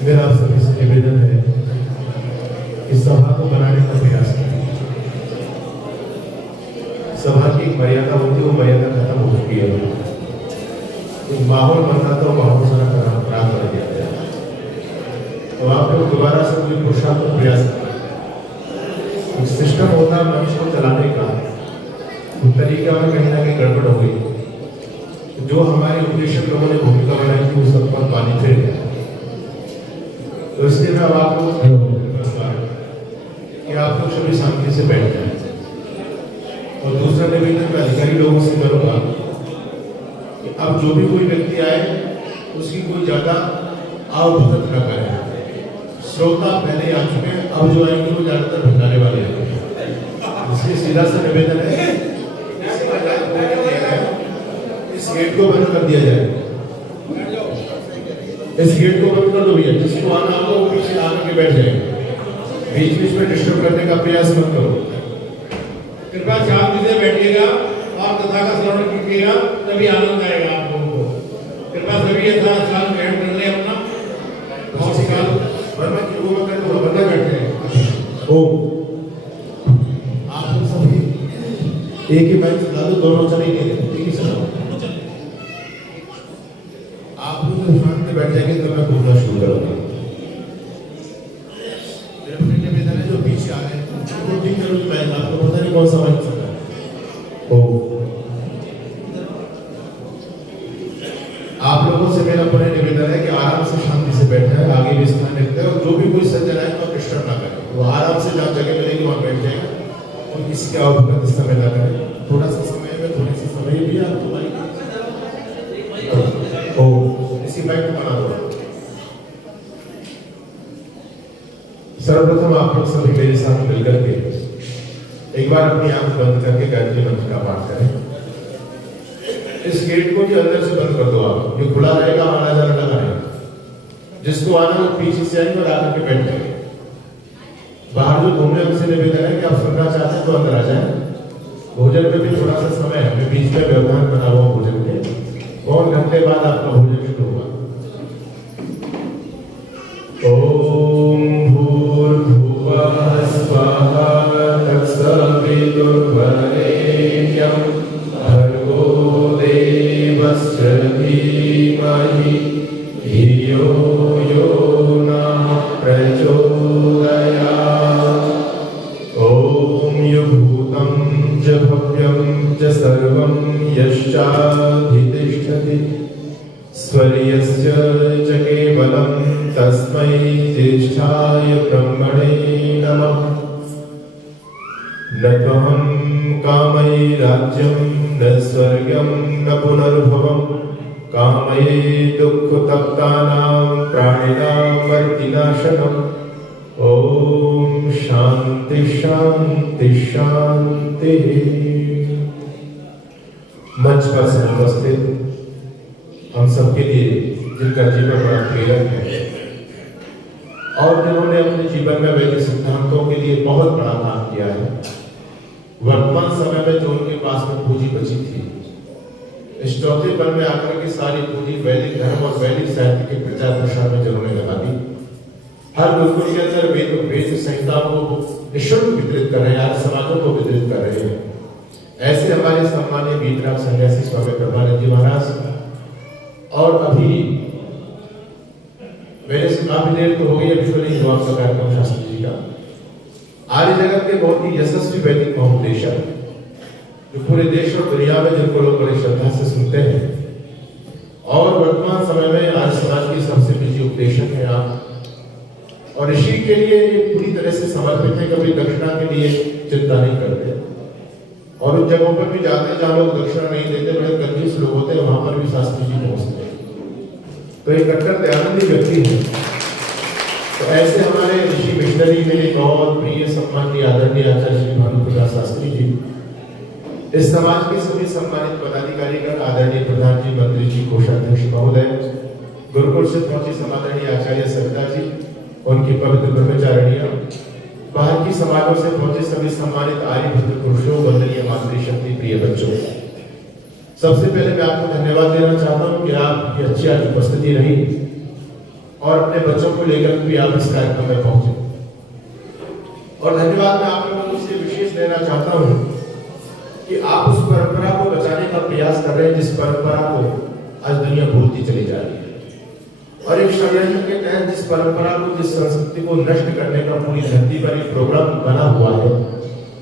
मेरा आप सभी से निवेदन है कि सभा को बनाने का प्रयास करें। सभा की एक मर्यादा होती है, वो मर्यादा खत्म हो चुकी है। एक माहौल बनना तो बहुत सारा खराब कर दिया गया। तो आप लोग दोबारा से कोई पुरुषार्थ प्रयास करें। एक सिस्टम होता है मंच को चलाने का, उस तरीका में कहीं ना कहीं गड़बड़ हो गई। जो हमारे उपदेशक लोगों ने भूमिका बनाई थी उस सब पर पानी फिर गया। तो इसलिए मैं अब आप लोगों से कि आप लोग सभी शांति से बैठ जाएं। और दूसरा निवेदन मैं अधिकारी लोगों से करूंगा कि अब जो भी कोई व्यक्ति आए उसकी कोई ज्यादा आवभगत न करें। श्रोता पहले आ चुके हैं, अब जो आएंगे वो ज्यादातर भटकाने वाले हैं। इसलिए सीधा सा निवेदन है इस गेट को बंद कर दिया जाए। इस गेट को बंद कर दो भैया। जिसको आना हो वो पीछे आकर के बैठ जाए। बीच बीच में डिस्टर्ब करने का प्रयास मत करो। कृपया शांति से बैठिएगा और कथा का श्रवण कीजिएगा, तभी आनंद आएगा आप लोगों को। कृपया सभी यथा स्थान ग्रहण कर ले अपना। बहुत सी काल वर्मा की वो कर दो, बंदे बैठे हैं। ओम आप लोग सभी एक ही बाइक चला दो, दोनों चलेंगे एक ही चलाओ। आप लोग जब शांत में बैठ जाएंगे तो मैं बोलना शुरू करूंगा। निवेदन है जो पीछे आ रहे हैं उनको ठीक करो। मैं आपको पता नहीं कौन सा बाइक चल रहा है। आप लोगों से मेरा पुनः निवेदन है कि आराम से शांति से बैठे हैं, आगे भी स्थान रखते हैं। और जो भी कोई सज्जन है तो डिस्टर्ब ना करें। वो आराम से जहाँ जगह मिलेगी वहाँ बैठ जाएगा और किसी का आवभगत समय ना करें। थोड़ा सा समय में थोड़ी सी समय भी आप तुम्हारी इसी बाइक को बना दो। सर्वप्रथम आप लोग सभी मेरे साथ मिलकर के एक बार अपनी आंख बंद करके गायत्री मंत्र का पाठ करें। इस गेट को भी अंदर से बंद कर दो। आप ये खुला रहेगा, आना जाना लगा रहेगा। जिसको आना वो पीछे से आएंगे और आकर के बैठ जाएंगे। बाहर जो घूमने उनसे निवेदन है कि आप सुनना चाहते हैं तो अंदर आ जाए। भोजन में भी थोड़ा सा समय है, बीच में व्यवधान बना हुआ भोजन के। बहुत घंटे बाद आपका भोजन शुरू होगा। ओम भूर्भुवः स्वः तत्सवितुर्वरेण्यं भर्गो देवस्य धीमहि धियो यो नः प्रचोदयात्। ओम युभूतं च भव्यं च सर्वं यश्चाधितिष्ठति स्वर्यस्य च केवलं तस्मै ज्येष्ठाय ब्रह्मणे नमः। न त्वहं कामये राज्यं न स्वर्गं न पुनर्भवं कामये दुःखतप्तानां प्राणिनां मर्तिनाशनम्। ओम शांति शांति शांति। मंच पर से उपस्थित हम सबके लिए जिनका जीवन बड़ा प्रेरक है और जिन्होंने अपने जीवन में वैदिक सिद्धांतों के लिए बहुत बड़ा काम किया है, वर्तमान समय में जो उनके पास में पूंजी बची थी, इस चौथे पल में आकर के सारी पूंजी वैदिक धर्म और वैदिक साहित्य के प्रचार प्रसार में जिन्होंने लगा दी। हर गुरुकुल के अंदर वेद संहिता को निःशुल्क वितरित कर रहे हैं, आज समाजों को वितरित कर रहे हैं। ऐसे हमारे सम्मानीय वीतराग सन्यासी स्वामी प्रभानंद जी महाराज और अभी मेरे से काफी देर तो हो गई अभी युवा का कार्यक्रम शास्त्री जी का, आर्य जगत के बहुत ही यशस्वी वैदिक महाउपदेशक जो पूरे देश और दुनिया में जिनको लोग बड़ी श्रद्धा से सुनते हैं और वर्तमान समय में आज समाज की सबसे निजी उपदेशक है आप। और ऋषि के लिए पूरी तरह से समर्पित है, कभी दक्षिणा के लिए चिंता नहीं करते और उन जगहों पर भी जाते हैं जहां लोग दक्षिणा नहीं देते, बड़े कंजूस लोग होते हैं, वहां पर भी शास्त्री जी पहुंचते हैं। तो एक कट्टर दयानंदी व्यक्ति है। तो ऐसे हमारे ऋषि मिशनरी मेरे बहुत प्रिय सम्मानीय आदरणीय आचार्य श्री भानु प्रकाश शास्त्री जी, इस समाज के सभी सम्मानित पदाधिकारीगण, आदरणीय प्रधान जी, मंत्री जी, कोषाध्यक्ष महोदय, गुरुकुल से पहुंची समादरणीय आचार्य सविता जी, उनकी पवित्र ब्रह्मचारिणियां, बाहर की समाजों से पहुंचे सभी सम्मानित आर्यभद्र पुरुषों, वंदनीय मातृशक्ति, प्रिय बच्चों, सबसे पहले मैं आपको धन्यवाद देना चाहता हूं कि आपकी अच्छी आज उपस्थिति रही और अपने बच्चों को लेकर भी आप इस कार्यक्रम में पहुंचे। और धन्यवाद मैं आप लोगों से विशेष देना चाहता हूं कि आप उस परंपरा को बचाने का प्रयास कर रहे हैं जिस परंपरा को आज दुनिया भूलती चली जा रही है, और एक षड्यंत्र के तहत जिस परंपरा को, जिस संस्कृति को नष्ट करने का पूरी धरती पर एक प्रोग्राम बना हुआ है,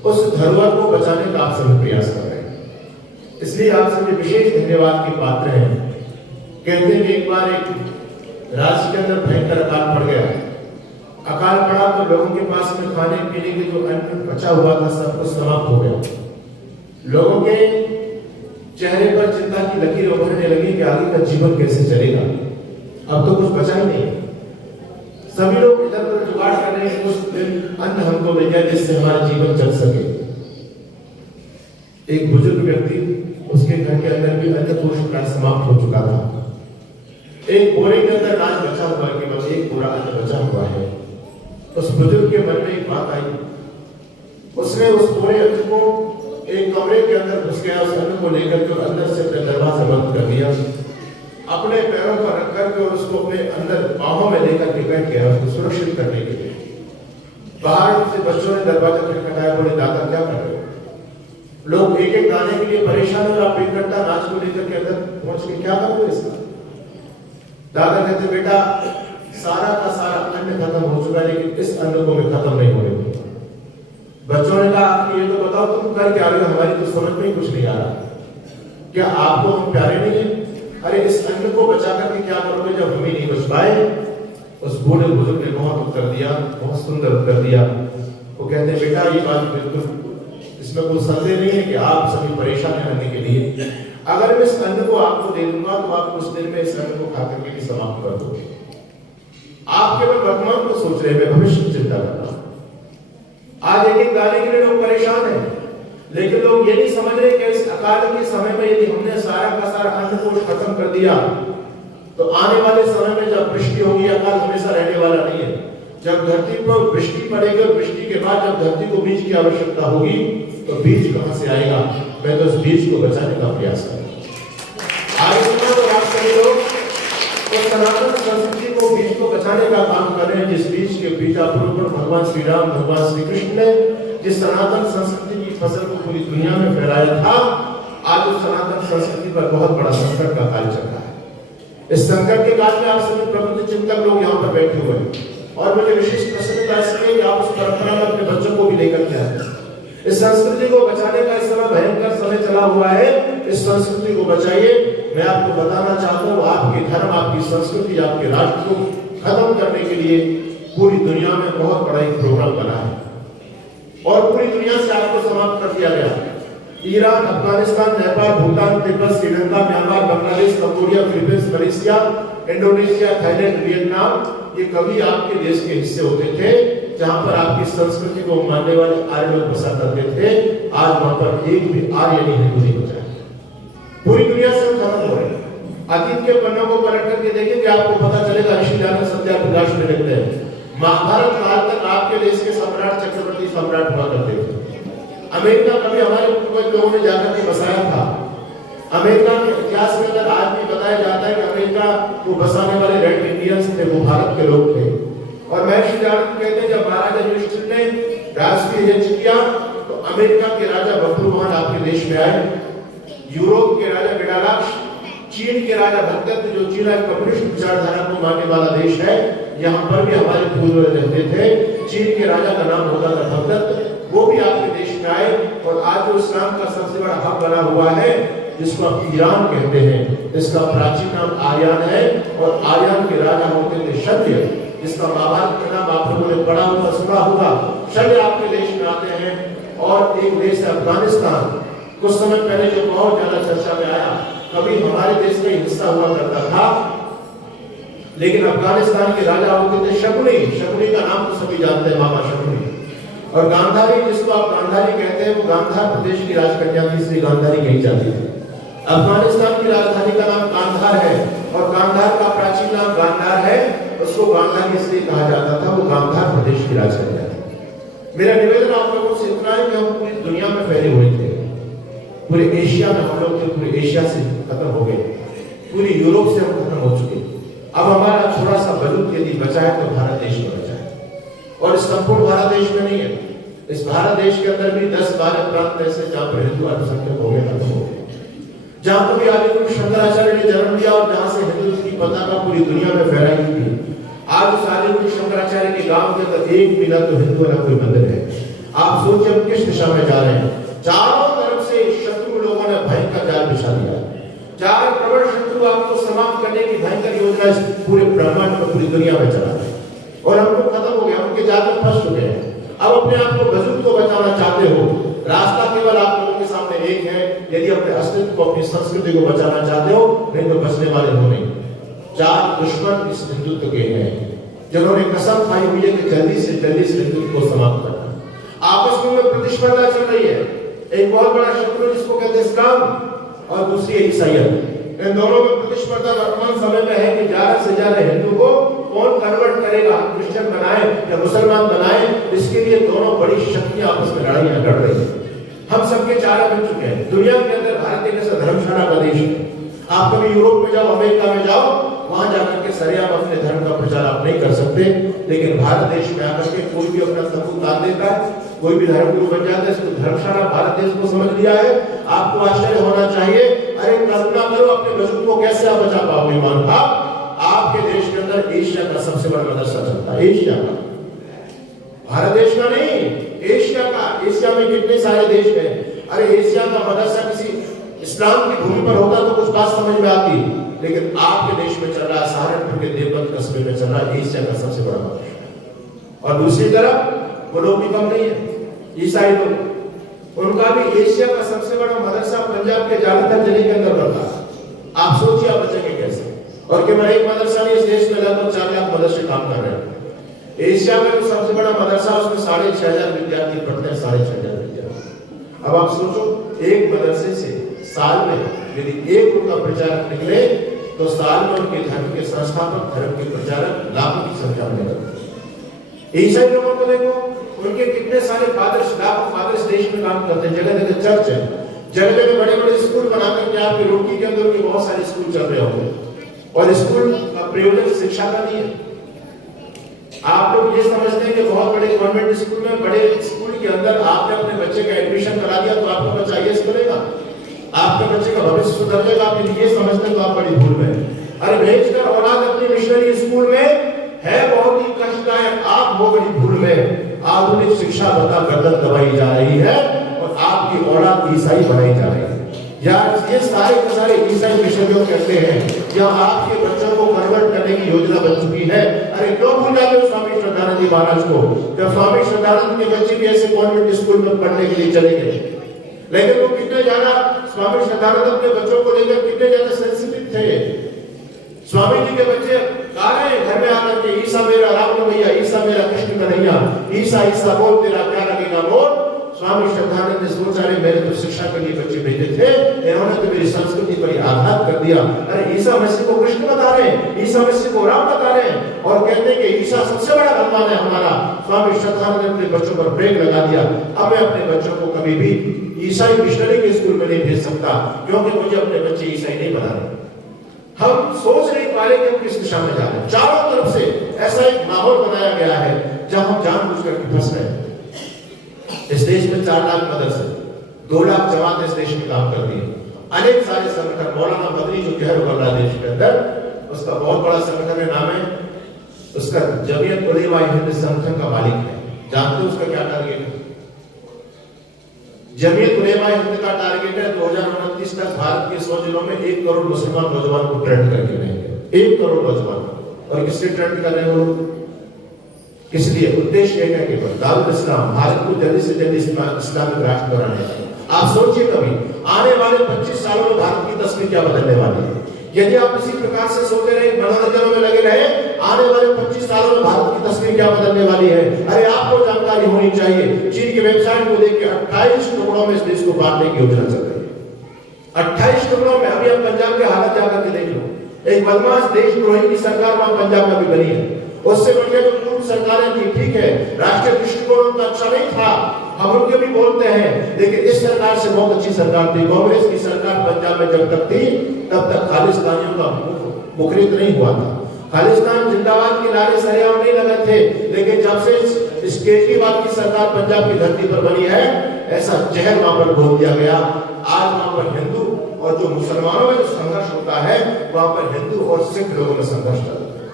उस धरोहर को बचाने का आप सभी प्रयास कर रहे हैं। इसलिए आप सभी विशेष धन्यवाद के पात्र हैं। कहते हैं कि एक बार एक राज्य के अंदर भयंकर अकाल पड़ गया। अकाल पड़ा तो लोगों के पास में खाने पीने के जो अन्न बचा हुआ था सब कुछ समाप्त हो गया। लोगों के चेहरे पर चिंता की लकीर उभरने लगी कि आगे का जीवन कैसे चलेगा, अब तो कुछ बचा ही नहीं। सभी लोग इधर उधर जुगाड़ कर रहे हैं, कुछ दिन अन्न हमको मिल जाए जिससे हमारा जीवन चल सके। एक बुजुर्ग व्यक्ति, उसके घर के अंदर भी अन्न पोषण समाप्त हो चुका था। एक बोरे के अंदर अनाज बचा हुआ है, केवल एक बोरा अन्न बचा हुआ है। उस बुजुर्ग के मन में एक बात आई, उसने उस बोरे अन्न को एक कमरे के अंदर घुस गया, उस अन्न को लेकर के अंदर से अपने दरवाजा बंद कर दिया, अपने पैरों पर रख करके और उसको अपने अंदर बाहों में लेकर के बैठ गया, उसको सुरक्षित करने के लिए। बाहर से बच्चों ने दरवाजा खटखटाया, बोले दादा क्या कर रहे हो? लोग एक एक दाने के लिए परेशान हो, आप एक घंटा अनाज को लेकर के अंदर पहुंच के क्या करोगे इसका? दादा कहते बेटा सारा का सारा अन्न खत्म हो चुका है, लेकिन इस अन्न को मैं खत्म नहीं होने दूंगा। बच्चों ने कहा कि ये तो बताओ तुम कर क्या रहे हो, हमारी तो समझ में ही कुछ नहीं आ रहा, क्या आपको हम प्यारे नहीं है? अरे इस अन्न को बचा करके क्या करोगे जब हम ही नहीं बच पाए? उस बूढ़े बुजुर्ग ने बहुत उत्तर दिया, बहुत सुंदर उत्तर दिया। वो कहते हैं बेटा ये बात बिल्कुल, इसमें कोई संदेह नहीं है कि आप सभी परेशान रहने के लिए अगर मैं इस अन्न को आपको दे दूंगा तो आप कुछ दिन में इस अन्न को खा करके भी समाप्त कर दोगे। आप केवल वर्तमान को सोच रहे हैं, भविष्य की चिंता कर रहा हूं। आज एक एक दाने के लिए लोग परेशान हैं, लेकिन लोग ये नहीं समझ रहे कि इस अकाल के समय में यदि हमने सारा का सारा अन्न को खत्म कर दिया तो आने वाले समय में जब वृष्टि होगी, अकाल हमेशा रहने वाला नहीं है। जब धरती पर वृष्टि पड़ेगी और वृष्टि के बाद जब धरती को बीज की आवश्यकता होगी तो बीज कहां से आएगा? मैं तो उस बीज को बचाने का प्रयास करूंगा। आज तो आप सभी लोग तो सनातन संस्कृति को, बीज को बचाने का काम कर रहे हैं। जिस बीज के बीजापुर पर भगवान श्री राम, भगवान श्री कृष्ण ने जिस सनातन संस्कृति की फसल को पूरी दुनिया में फैलाया था, आज उस सनातन संस्कृति पर बहुत बड़ा संकट का काल चल रहा है। इस संकट के काल में आप सभी प्रबुद्ध चिंतक लोग यहाँ पर बैठे हुए हैं और मुझे विशेष प्रसन्नता इसलिए कि आप उस परंपरा में अपने बच्चों को भी लेकर के आए हैं। इस संस्कृति को बचाने का इस समय भयंकर समय चला हुआ है, इस संस्कृति को बचाइए। मैं आपको बताना चाहता हूँ, आपके धर्म, आपकी संस्कृति, आपके राष्ट्र को खत्म करने के लिए पूरी दुनिया में बहुत बड़ा एक प्रोग्राम बना है और पूरी दुनिया से आपको समाप्त कर दिया गया। Iran, Afghanistan, Nepal, Bhutan, Tibet, Sri Lanka, Myanmar, Bangladesh, Cambodia, Philippines, Malaysia, Indonesia, Thailand, Vietnam, ये कभी आपके देश के हिस्से होते थे जहां पर आपकी संस्कृति को मानने वाले आर्य लोग बसा करते थे। आज वहां पर एक भी आर्य नहीं हिंदू नहीं बचा। पूरी दुनिया से खत्म हो रहे हैं। अतीत के पन्नों को पलट करके देखेंगे, आपको पता चलेगा ऋषि दानव सत्याप्रकाश में लिखते हैं महाभारत काल तक आपके देश के सम्राट चक्रवर्ती सम्राट हुआ करते थे। अमेरिका कभी हमारे पूर्वज लोगों ने जाकर के बसाया था। अमेरिका के इतिहास में अगर आज भी बताया जाता है कि अमेरिका को बसाने वाले रेड इंडियंस थे, वो भारत के लोग थे। और महर्षि नारद कहते हैं जब महाराजा युधिष्ठिर ने राष्ट्रीय यज्ञ किया तो अमेरिका के राजा बब्रुवाहन आपके देश में आए, यूरोप के राजा विडालाक्ष, चीन के राजा भगदत्त, जो चीन एक कम्युनिस्ट विचारधारा को मानने वाला देश है, यहाँ पर भी हमारे पूर्वज रहते थे। चीन के राजा का नाम होता था भगदत्त, वो भी आपके देश में आए और आज जो इस्लाम का सबसे बड़ा हब बना हुआ है जिसको आप ईरान कहते हैं, इसका प्राचीन नाम आर्यन है और आर्यन के राजा होते थे शल्य, जिसका महाभारत का नाम आप लोगों ने पढ़ा होगा, सुना होगा। शल्य आपके देश में आते हैं और एक देश है अफगानिस्तान, कुछ समय पहले जो बहुत ज्यादा चर्चा में आया, कभी हमारे देश का हिस्सा हुआ करता था, लेकिन अफगानिस्तान के राजा होते थे शकुनी। शकुनी का नाम तो सभी जानते हैं, मामा शकुनी। और गांधारी, जिसको आप गांधारी कहते हैं, वो गांधार प्रदेश की राजकन्या थी, इसलिए गांधारी कही जाती थी। अफगानिस्तान की राजधानी का नाम कांधार है और कांधार का प्राचीन नाम गांधार है। उसको गांधार इसलिए कहा जाता था, वो गांधार प्रदेश की राजकन्या थी। मेरा निवेदन आप लोगों से इतना है कि हम पूरी दुनिया में फैले हुए थे, पूरे एशिया में हम लोग थे, पूरे एशिया से खत्म हो गए, पूरी यूरोप से हम खत्म हो चुके। अब हमारा थोड़ा सा बलूत यदि बचा है तो भारत देश में बचा है, और इस संपूर्ण भारत देश में नहीं है। इस भारत देश के अंदर भी 10-12 प्रांत ऐसे जहां पर हिंदू अल्पसंख्यक हो गए, खत्म हो गए। जहां कभी आदिगुरु शंकराचार्य ने जन्म लिया और जहां से हिंदुत्व की पताका पूरी दुनिया में फहराई थी, आज उस आदिगुरु शंकराचार्य के गांव के अंदर एक भी ना तो हिंदू ना कोई मंदिर है। आप सोचिए हम किस दिशा में जा रहे हैं। चारों तरफ से शत्रु लोगों ने भयंकर जाल बिछा दिया। चार प्रबल शत्रु आपको समाप्त करने की भयंकर योजना इस पूरे ब्रह्मांड में, पूरी दुनिया में चला है, और हम लोग खत्म हो गए, उनके जाल में फंस चुके हैं। अब अपने आप को बुजुर्ग को बचाना चाहते हो, रास्ता केवल आप लोगों के सामने एक है। यदि अपने अस्तित्व को, अपनी संस्कृति को बचाना चाहते हो, नहीं तो बचने वाले हो नहीं। चार दुश्मन इस हिंदुत्व के हैं जिन्होंने कसम खाई हुई है कि जल्दी से जल्दी इस हिंदुत्व को समाप्त करना। आपस में प्रतिस्पर्धा चल रही है। एक बहुत बड़ा शत्रु जिसको कहते हैं इस्लाम, और दूसरी है ईसाईयत। इन दोनों में प्रतिस्पर्धा वर्तमान समय में है कि ज्यादा से ज्यादा हिंदू को कौन कन्वर्ट करेगा, क्रिश्चियन बनाए या मुसलमान बनाए। इसके लिए दोनों बड़ी शक्तियां आपस में लड़ाइयां लड़ रही हैं। हम सबके चारा बन चुके हैं। दुनिया के अंदर भारत एक ऐसा धर्मशाला का देश है। आप कभी यूरोप में जाओ, अमेरिका में जाओ, वहां जाकर के सरेआम अपने धर्म का प्रचार आप नहीं कर सकते, लेकिन भारत देश में आकर के कोई भी अपना सबूत डाल देता है, कोई भी धर्मगुरु बन जाता है। इसको धर्मशाला भारत देश को समझ लिया है। आपको आश्चर्य होना चाहिए। अरे कल्पना करो अपने बच्चों को कैसे आप बचा पाओगे। मान भाव आपके देश के अंदर एशिया का सबसे बड़ा मदरसा चलता है, एशिया का, भारत देश का नहीं, एशिया का। एशिया में कितने सारे देश हैं। अरे एशिया का मदरसा किसी इस्लाम की भूमि पर होता तो कुछ बात समझ में आती, लेकिन आपके देश में चल रहा है, सहारनपुर के देवबंद कस्बे में चल रहा है एशिया का सबसे बड़ा मदरसा। और दूसरी तरफ वो लोग भी कम नहीं है, ईसाई लोग, उनका भी एशिया का सबसे बड़ा मदरसा पंजाब के ज्यादातर जिले के अंदर बनता है। आप सोचिए आप बचेंगे कैसे। और केवल एक मदरसा नहीं, इस देश में लगभग 4 लाख मदरसे काम कर रहे हैं। एशिया में जो सबसे बड़ा मदरसा उसमें 6,500 विद्यार्थी पढ़ते हैं, 6,500 विद्यार्थी। अब आप सोचो एक मदरसे से साल में यदि एक उनका प्रचारक निकले तो साल में उनके धर्म के संस्थापक, धर्म के प्रचारक लाखों की संख्या में निकलते। ईसाई लोगों को देखो, उनके कितने सारे फादर्स, लाखों फादर्स देश में काम करते हैं। जगह जगह चर्च है, जगह जगह बड़े बड़े स्कूल बनाकर के आपकी रोटी के अंदर उनके बहुत सारे स्कूल चल रहे होंगे, और स्कूल का प्रयोजन शिक्षा का नहीं है। आप लोग ये समझते हैं कि बहुत बड़े गवर्नमेंट स्कूल में, बड़े स्कूल के अंदर आपने अपने बच्चे का एडमिशन करा दिया तो आपका बच्चा आईएएस बनेगा, आपके बच्चे का भविष्य सुधर जाएगा। आप ये समझते हैं तो आप बड़ी भूल में। अरे भेजकर औलाद अपनी मिशनरी स्कूल में है बहुत ही कष्टदायक, आप वो बड़ी भूल में। आधुनिक शिक्षा बता गर्दन दबाई जा रही है और आपकी औलाद ईसाई बनाई जा रही है। यार ये सारे के सारे ईसाई मिशनरियों कहते हैं या आपके बच्चों को कन्वर्ट करने की योजना बन चुकी है। अरे क्यों भूल जाते हो स्वामी श्रद्धानंद जी महाराज को, जब स्वामी श्रद्धानंद के बच्चे भी ऐसे कॉन्वेंट स्कूल में पढ़ने के लिए चले गए, लेकिन वो कितने ज्यादा स्वामी श्रद्धानंद अपने बच्चों को लेकर कितने ज्यादा सेंसिटिव थे। स्वामी जी के बच्चे गा रहे हैं घर में आकर के, ईसा मेरा राम भैया, ईसा मेरा कृष्ण कन्हैया, ईसा ईसा बोल तेरा क्या लगेगा बोल। स्वामी श्रद्धानंद ने सोचा रहे मैंने तो शिक्षा के लिए बच्चे भेजे थे, इन्होंने तो मेरी संस्कृति पर आघात कर दिया। अरे ईसा मसीह को कृष्ण बता रहे हैं, ईसा मसीह को राम बता रहे हैं, और कहते हैं कि ईसा सबसे बड़ा भगवान है हमारा। स्वामी श्रद्धानंद ने अपने बच्चों पर ब्रेक लगा दिया। अब मैं अपने बच्चों को कभी भी ईसाई मिशनरी के स्कूल में नहीं भेज सकता, क्योंकि मुझे अपने बच्चे ईसाई नहीं बनाने। हम सोच नहीं पा रहे कि हम किस दिशा में जा रहे हैं। चारों तरफ से ऐसा एक माहौल बनाया गया है जहां हम जानबूझकर फंस रहे हैं। इस देश में 4 लाख मदरसे, 2 लाख जमात इस देश में काम करती है। अनेक सारे संगठन, मौलाना बदरी जो कहर कर रहा है देश के अंदर, उसका बहुत बड़ा संगठन है, नाम है उसका जमीयत उलेमा हिंद संगठन का मालिक है। जानते हो उसका क्या टारगेट है? जमीयत उलेमा हिंद का टारगेट है 2029 तक भारत के 100 जिलों में 1 करोड़ मुसलमान नौजवान को ट्रेंड करके रहेंगे। 1 करोड़ नौजवान। और किससे ट्रेंड कर रहे हैं वो लोग? किस लिए? उद्देश्य एक है केवल दारुल इस्लाम, भारत को जल्दी से जल्दी इस्लामिक राष्ट्र बनाने का। आप सोचिए कभी आने वाले 25 सालों में भारत की तस्वीर क्या बदलने वाली है। यदि आप इसी प्रकार से सोते रहे, मनोरंजनों में लगे रहे, आने वाले 25 सालों में भारत की तस्वीर क्या बदलने वाली है। अरे आपको जानकारी होनी चाहिए। चीन की वेबसाइट को देखिए, 28 टुकड़ों में इस देश को बांटने की योजना चल रही है। 28 टुकड़ों में। अभी आप पंजाब के हालत जाकर के देख लो, एक बदमाश देशद्रोही की सरकार वहां पंजाब में भी बनी है। उससे बढ़िया जो पूर्व सरकारें थी, ठीक है, राष्ट्रीय दृष्टिकोण उनका अच्छा नहीं था, हम उनके भी बोलते हैं, लेकिन इस सरकार से बहुत अच्छी सरकार थी। कांग्रेस की सरकार पंजाब में जब तक थी तब तक खालिस्तानियों का मुखरित नहीं हुआ था। खालिस्तान जिंदाबाद के नारे सरेआम नहीं लगे थे, लेकिन जब से इस केजरीवाल की सरकार पंजाब की धरती पर बनी है, ऐसा जहर वहां पर बोल दिया गया। आज वहां पर हिंदू और जो मुसलमानों में जो संघर्ष होता है, वहां पर हिंदू और सिख लोगों में संघर्ष चल रहा है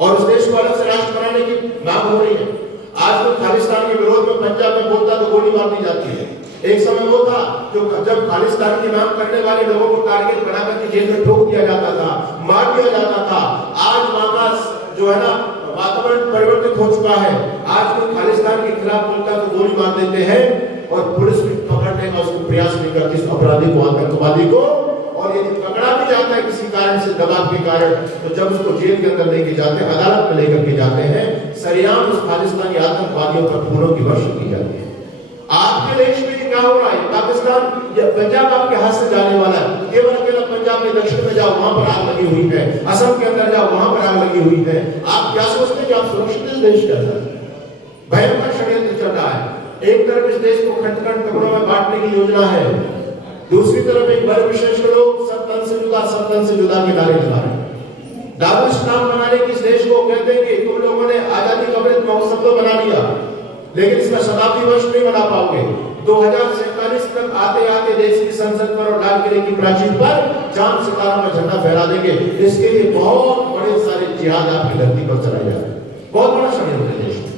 और उस देश को अलग से राष्ट्र बनाने की मांग हो रही है। आज तो खालिस्तान के विरोध में पंजाब में बोलता तो गोली मार दी जाती है। एक समय वो था जो जब खालिस्तान की मांग करने वाले लोगों को टारगेट बना करके जेल में ठोक दिया जाता था, मार दिया जाता था। आज वहां का जो है ना वातावरण परिवर्तित हो चुका है। आज कोई खालिस्तान के खिलाफ बोलता तो गोली मार देते हैं और पुलिस भी पकड़ने का उसको प्रयास नहीं करती इस अपराधी को, आतंकवादी को। और यदि पकड़ा भी जाता है किसी कारण से, दबाव के कारण, तो जब उसको जेल के अंदर लेके जाते हैं, अदालत में लेकर के जाते हैं, सरेआम उस खालिस्तानी आतंकवादियों पर फूलों की वर्षा की जाती है। आपके देश में क्या हो रहा है? पाकिस्तान या पंजाब आपके हाथ से जाने वाला है। केवल अकेला पंजाब में दक्षिण में जाओ, वहां पर आग लगी हुई है। असम के अंदर जाओ, वहां पर आग लगी हुई है। आप क्या सोचते हैं कि आप सुरक्षित देश के अंदर? भयंकर षड्यंत्र चल रहा है। एक तरफ इस देश को खंड खंड टुकड़ों में बांटने की योजना है, दूसरी तरफ एक बड़े विशेष लोग सब तन से जुदा के नारे चला रहे हैं। दारुल इस्लाम बनाने की इस देश को कहते हैं कि तुम लोगों ने आजादी का अमृत महोत्सव तो बना लिया, लेकिन इसका शताब्दी वर्ष नहीं बना पाओगे। 2047 तक आते आते देश की संसद पर और लाल किले की प्राचीर पर चांद सितारों का झंडा फहरा देंगे। इसके लिए बहुत बड़े सारे जिहाद आपकी धरती पर चलाए जा रहे हैं। बहुत बड़ा षड्यंत्र है देश में।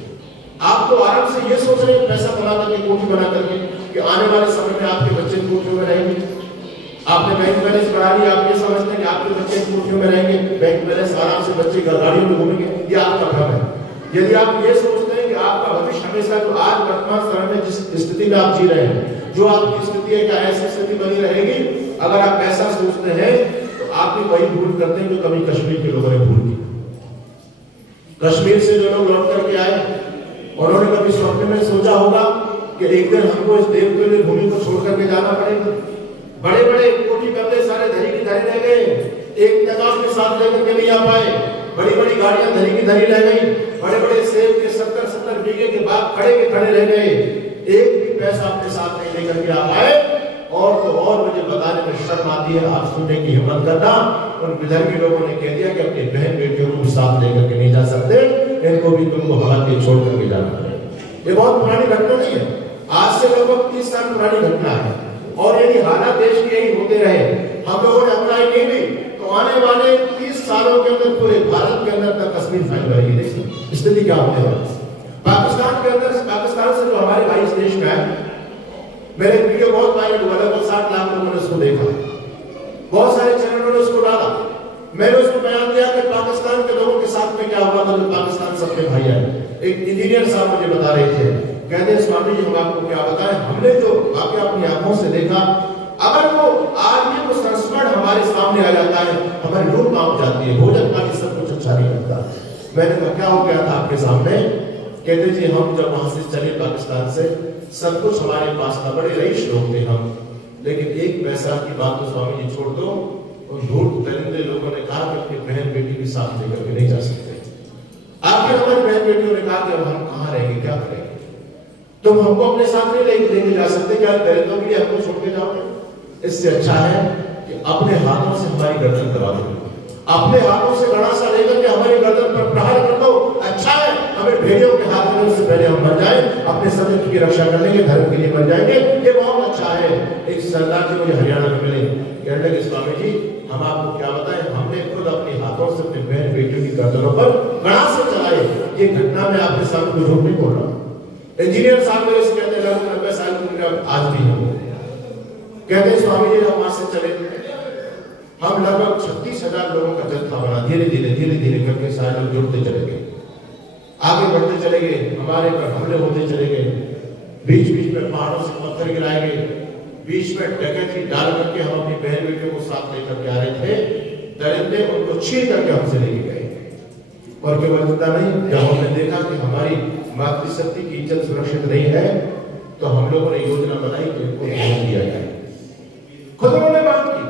आपको आराम से ये सोच रहे हैं पैसा बना करके, कोठी बना करके, कि आने वाले समय में आपके बच्चे कोठियों में रहेंगे। आपने बैंक बैलेंस बढ़ा लिया, आप ये समझते हैं कि आपके बच्चे कोठियों में रहेंगे, बैंक बैलेंस आराम से बच्चे गाड़ियों में घूमेंगे। ये आपका भ्रम है। यदि आप ये सोचते हैं कि आपका भविष्य हमेशा जो आज वर्तमान समय में जिस स्थिति में आप जी रहे हैं, जो आपकी स्थिति है, क्या ऐसी स्थिति बनी रहेगी? अगर आप ऐसा सोचते हैं तो आप भी वही भूल करते हैं जो कभी कश्मीर के लोगों ने भूल की। कश्मीर से जो लोग लौट करके आए, उन्होंने कभी स्वप्न में सोचा होगा कि एक दिन हमको इस देवतुल्य भूमि को छोड़ करके जाना पड़ेगा? बड़े बड़े कोठी बंगले सारे धरी की धरी रह गए, एक नकाब के साथ लेकर के नहीं आ पाए। बड़ी बड़ी गाड़ियां धरी की धरी रह गई, बड़े बड़े सेब के 70-70 बीघे के बाग खड़े के खड़े रह गए। एक भी पैसा अपने साथ नहीं लेकर के आ पाए। और तो और मुझे बताने में शर्म आती है, आप सुनने की हिम्मत करना। उन विधर्मी लोगों ने कह दिया कि अपनी बहन बेटियों को साथ लेकर के नहीं जा सकते, इनको भी तुमको हाथ के छोड़ करके जाना पड़ेगा। ये बहुत पुरानी घटना नहीं है, आज से लगभग 30 साल पुरानी घटना है। और यदि हालात देश के यही होते रहे, हम लोगों ने अपनाई नहीं ली, तो आने वाले 30 सालों के अंदर पूरे भारत के अंदर तक कश्मीर फैल जाएगी। देखिए स्थिति क्या होने वाली है। पाकिस्तान के अंदर, पाकिस्तान से जो हमारे भाई इस देश में आए, मेरे वीडियो बहुत वायरल हुआ, लगभग 60 लाख लोगों ने उसको देखा, बहुत सारे चैनलों ने उसको डाला। मैंने उसको बयान दिया कि पाकिस्तान के लोगों के साथ में क्या हुआ था जो पाकिस्तान सबके भाई आए। एक इंजीनियर साहब मुझे बता रहे थे, कहते हैं स्वामी जी हम आपको क्या बताएं, हमने जो वाकया अपनी आंखों से देखा, अगर वो आज भी वो संस्मरण हमारे सामने आ जाता है, हमारी रूह कांप जाती है, भोजन पानी सब कुछ अच्छा नहीं लगता। मैंने कहा क्या हो गया था आपके सामने? कहते जी हम जब वहां से चले पाकिस्तान से, सब कुछ हमारे पास था, बड़े रईस लोग थे हम, लेकिन एक पैसा की बात तो स्वामी जी छोड़ दो, उन धूर्त दरिंदे लोगों ने कहा कि अपनी बहन बेटी के साथ लेकर के नहीं जा सकते। आखिर हमारी बहन बेटियों ने कहा कि अब हम कहाँ रहेंगे, क्या करेंगे? तुम हमको अपने साथ नहीं लेके जा सकते, क्या दरिंदों के लिए हमको छोड़ के जाओगे? इससे अच्छा है कि अपने हाथों से हमारी गर्दन दबा दो, अपने हाथों से गड़ासा लेकर के हमारी गर्दन पर प्रहार कर दो। अच्छा है हमें भेड़ियों के हाथ में, उससे पहले हम मर जाएं, अपने सत्य की रक्षा करने के धर्म के लिए मर जाएंगे, ये बहुत अच्छा है। एक सरदार जी मुझे हरियाणा में मिले, कहने लगे स्वामी जी हम आपको क्या बताएं, हमने खुद अपने हाथों से अपनी बहन बेटियों की गर्दनों पर गड़ासे चलाए। ये घटना में आपके सामने झूठ नहीं बोल रहा। इंजीनियर साहब मेरे से कहते हैं 90 साल की उम्र आज भी है, कहते हैं स्वामी जी हम वहां से चले, हम लगभग 36,000 लोगों का जत्था बना, धीरे धीरे करके सारे लोग जुड़ते चले गए, आगे बढ़ते चले गए, हमारे पर हमले होते चले गए, बीच बीच में पहाड़ों से पत्थर गिराए गए, बीच में डकैती डाल करके हम अपनी बहन बेटियों को साथ लेकर के आ रहे थे, दरिंदे उनको छीन करके हमसे लेके गए। और केवल इतना नहीं, जब हमने देखा कि हमारी मातृशक्ति की इज्जत सुरक्षित नहीं है, तो हम लोगों ने योजना बनाई कि इनको छोड़ दिया जाए। खुद उन्होंने बात की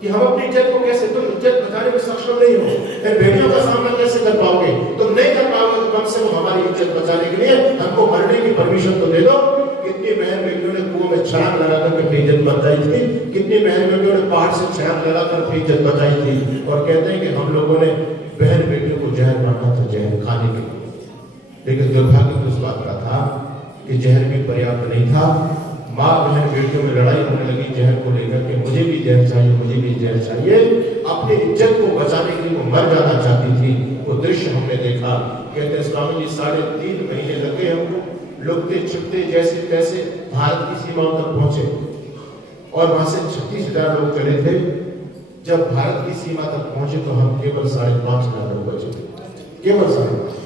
कि हम अपनी इज्जत को कैसे, तुम इज्जत बचाने में सक्षम नहीं हो, फिर बेटियों का सामना कैसे कर पाओगे? तुम नहीं कर पाओगे तो कम से कम हमारी इज्जत बचाने के लिए हमको मरने की परमिशन तो दे दो। कितनी बहन बेटियों ने कुओं में छलांग लगाकर अपनी इज्जत बचाई थी, कितनी बहन बेटियों ने पहाड़ से छलांग लगाकर अपनी इज्जत बचाई थी। और कहते हैं कि हम लोगों ने बहन बेटियों जहर बनना था जहर खाने के लिए, लेकिन दुर्भाग्य तो इस बात का था कि जहर भी पर्याप्त नहीं था। माँ बहन बेटियों में लड़ाई होने लगी जहर को लेकर के, मुझे भी जहर चाहिए, मुझे भी जहर चाहिए। अपनी इज्जत को बचाने के लिए वो मर जाना चाहती थी। वो दृश्य हमने देखा। कहते हैं स्वामी जी 3.5 महीने लगे हमको, लुकते छिपते जैसे तैसे भारत की सीमाओं तक पहुंचे और वहां से 36,000 लोग चले थे। जब भारत की सीमा तक पहुंचे तो हम केवल 5,500 लोग बचे थे, केवल 5,500।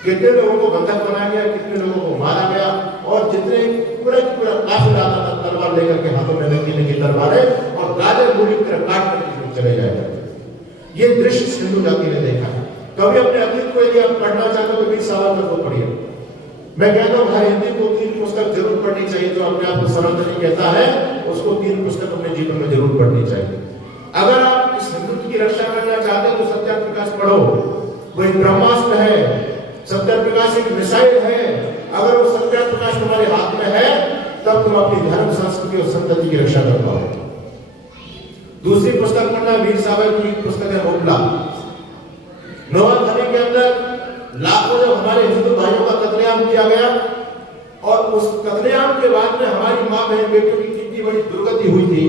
कितने लोगों को बंधक बनाया गया, कितने लोगों को मारा गया, और जितने पूरा काफिला आता था तलवार लेकर के हाथों में नंगी तलवारें और गाले मूड़ी की तरह काट करके चले जाए। ये दृश्य सिंधु जाति ने देखा है। कभी अपने अतीत को यदि आप पढ़ना चाहते हो तो वीर सावरकर को पढ़िए। मैं कहता हूँ हर हिंदी को 3 पुस्तक जरूर पढ़नी चाहिए। जो अपने आप को सनातनी कहता है उसको 3 पुस्तक अपने जीवन में जरूर पढ़नी चाहिए। अगर आप इस हिंदुत्व की रक्षा करना चाहते हो तो सत्याप्रकाश पढ़ो। वो एक ब्रह्मास्त्र है, सत्याप्रकाश एक मिसाइल है। अगर वो सत्याप्रकाश तुम्हारे हाथ में है तब तुम अपनी धर्म संस्कृति और संतति की रक्षा कर पाओगे। दूसरी पुस्तक पढ़ना वीर सावरकर की पुस्तक है मोगला। नोआखाली के अंदर लाखों जब हमारे हिंदू भाइयों का कत्लेआम किया गया और उस कत्लेआम के बाद में हमारी मां बहन बेटियों की कितनी बड़ी दुर्गति हुई थी।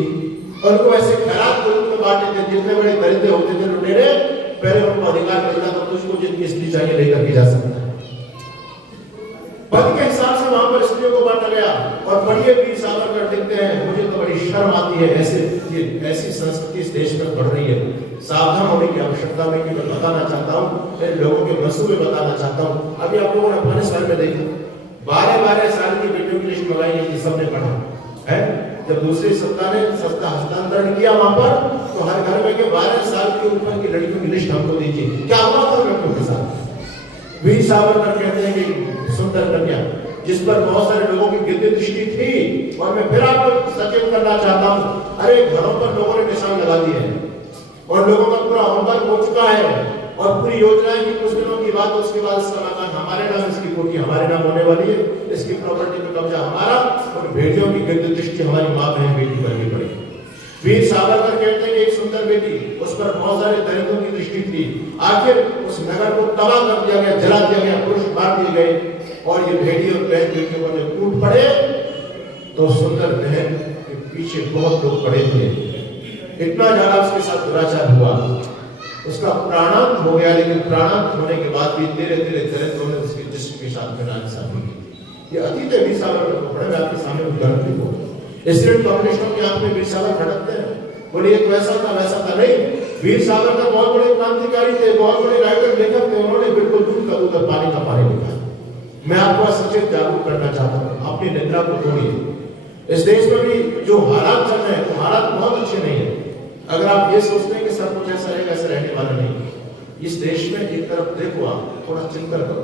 उनको ऐसे खराब ग्रुप में बांटे थे, जितने बड़े दरिद्र होते थे लुटेरे, पहले उनको अधिकार मिलता था तुझको जितनी स्त्री चाहिए लेकर के जा सकता है। पद के हिसाब से वहां पर स्त्रियों को बांटा गया। और पढ़िए वीर सावरकर लिखते हैं, मुझे तो बड़ी शर्म आती है ऐसी संस्कृति इस देश में बढ़ रही है। सावधान होने की आवश्यकता में कि मैं बताना चाहता हूँ, मैं लोगों के मंसूबे बताना चाहता हूँ। अभी आप लोगों ने अफगानिस्तान में देखा 12-12 साल की बेटियों की लिस्ट मंगाई गई थी, सबने पढ़ा है। जब दूसरी सत्ता ने सत्ता हस्तांतरण किया वहां पर तो हर घर में के 12 साल के ऊपर की लड़कियों की लिस्ट हमको दीजिए। क्या हुआ था लड़कियों के साथ? वीर सावरकर कहते हैं कि सुंदर कन्या जिस पर बहुत सारे लोगों की गिरती दृष्टि थी। और मैं फिर आपको सचेत करना चाहता हूँ, अरे घरों पर लोगों ने निशान लगा दिए हैं और लोगों का पूरा होमवर्क हो चुका है और पूरी योजनाएं की कुछ दिनों की बात, उसके बाद इसका मकान हमारे नाम, इसकी कोठी हमारे नाम होने वाली है, इसकी प्रॉपर्टी पे कब्जा हमारा, और भेड़ियों की गिरती दृष्टि हमारी माँ बहन बेटी पर भी पड़ेगी। वीर सावरकर कहते हैं कि एक सुंदर बेटी, उस पर बहुत सारे दरिद्रों की दृष्टि थी। आखिर उस नगर को तबाह कर दिया गया, जला दिया गया, पुरुष मार दिए गए और ये भेड़ी और बहन बेटियों पर जब टूट पड़े तो सुंदर बहन के पीछे बहुत लोग पड़े थे। इतना ज्यादा उसके साथ दुराचार हुआ, उसका प्राणांत हो गया। लेकिन प्राणांत होने के बाद भी धीरे धीरे दरिद्रों ने उसके जिस्म के साथ में नाइंसाफी की। ये अतीत है। वीर सावरकर को पढ़े, मैं आपके सामने उदाहरण भी बोल। इसलिए कम्युनिस्टों की आंख में वीर सावरकर खटकते हैं, बोले एक वैसा था वैसा था। नहीं, वीर सावरकर बहुत बड़े क्रांतिकारी थे, बहुत बड़े राइटर लेखक थे। उन्होंने बिल्कुल दूध का दूध और पानी का पानी लिखा। मैं आपको सचेत जागरूक करना चाहता हूँ, अपनी निद्रा को तोड़िए। इस देश में भी जो हालात चल रहे हैं तो हालात बहुत अच्छे नहीं है। अगर आप ये सोचते हैं कि सब कुछ ऐसा रहेगा, ऐसा रहने वाला नहीं। इस देश में एक तरफ देखो, आप थोड़ा चिंतन करो।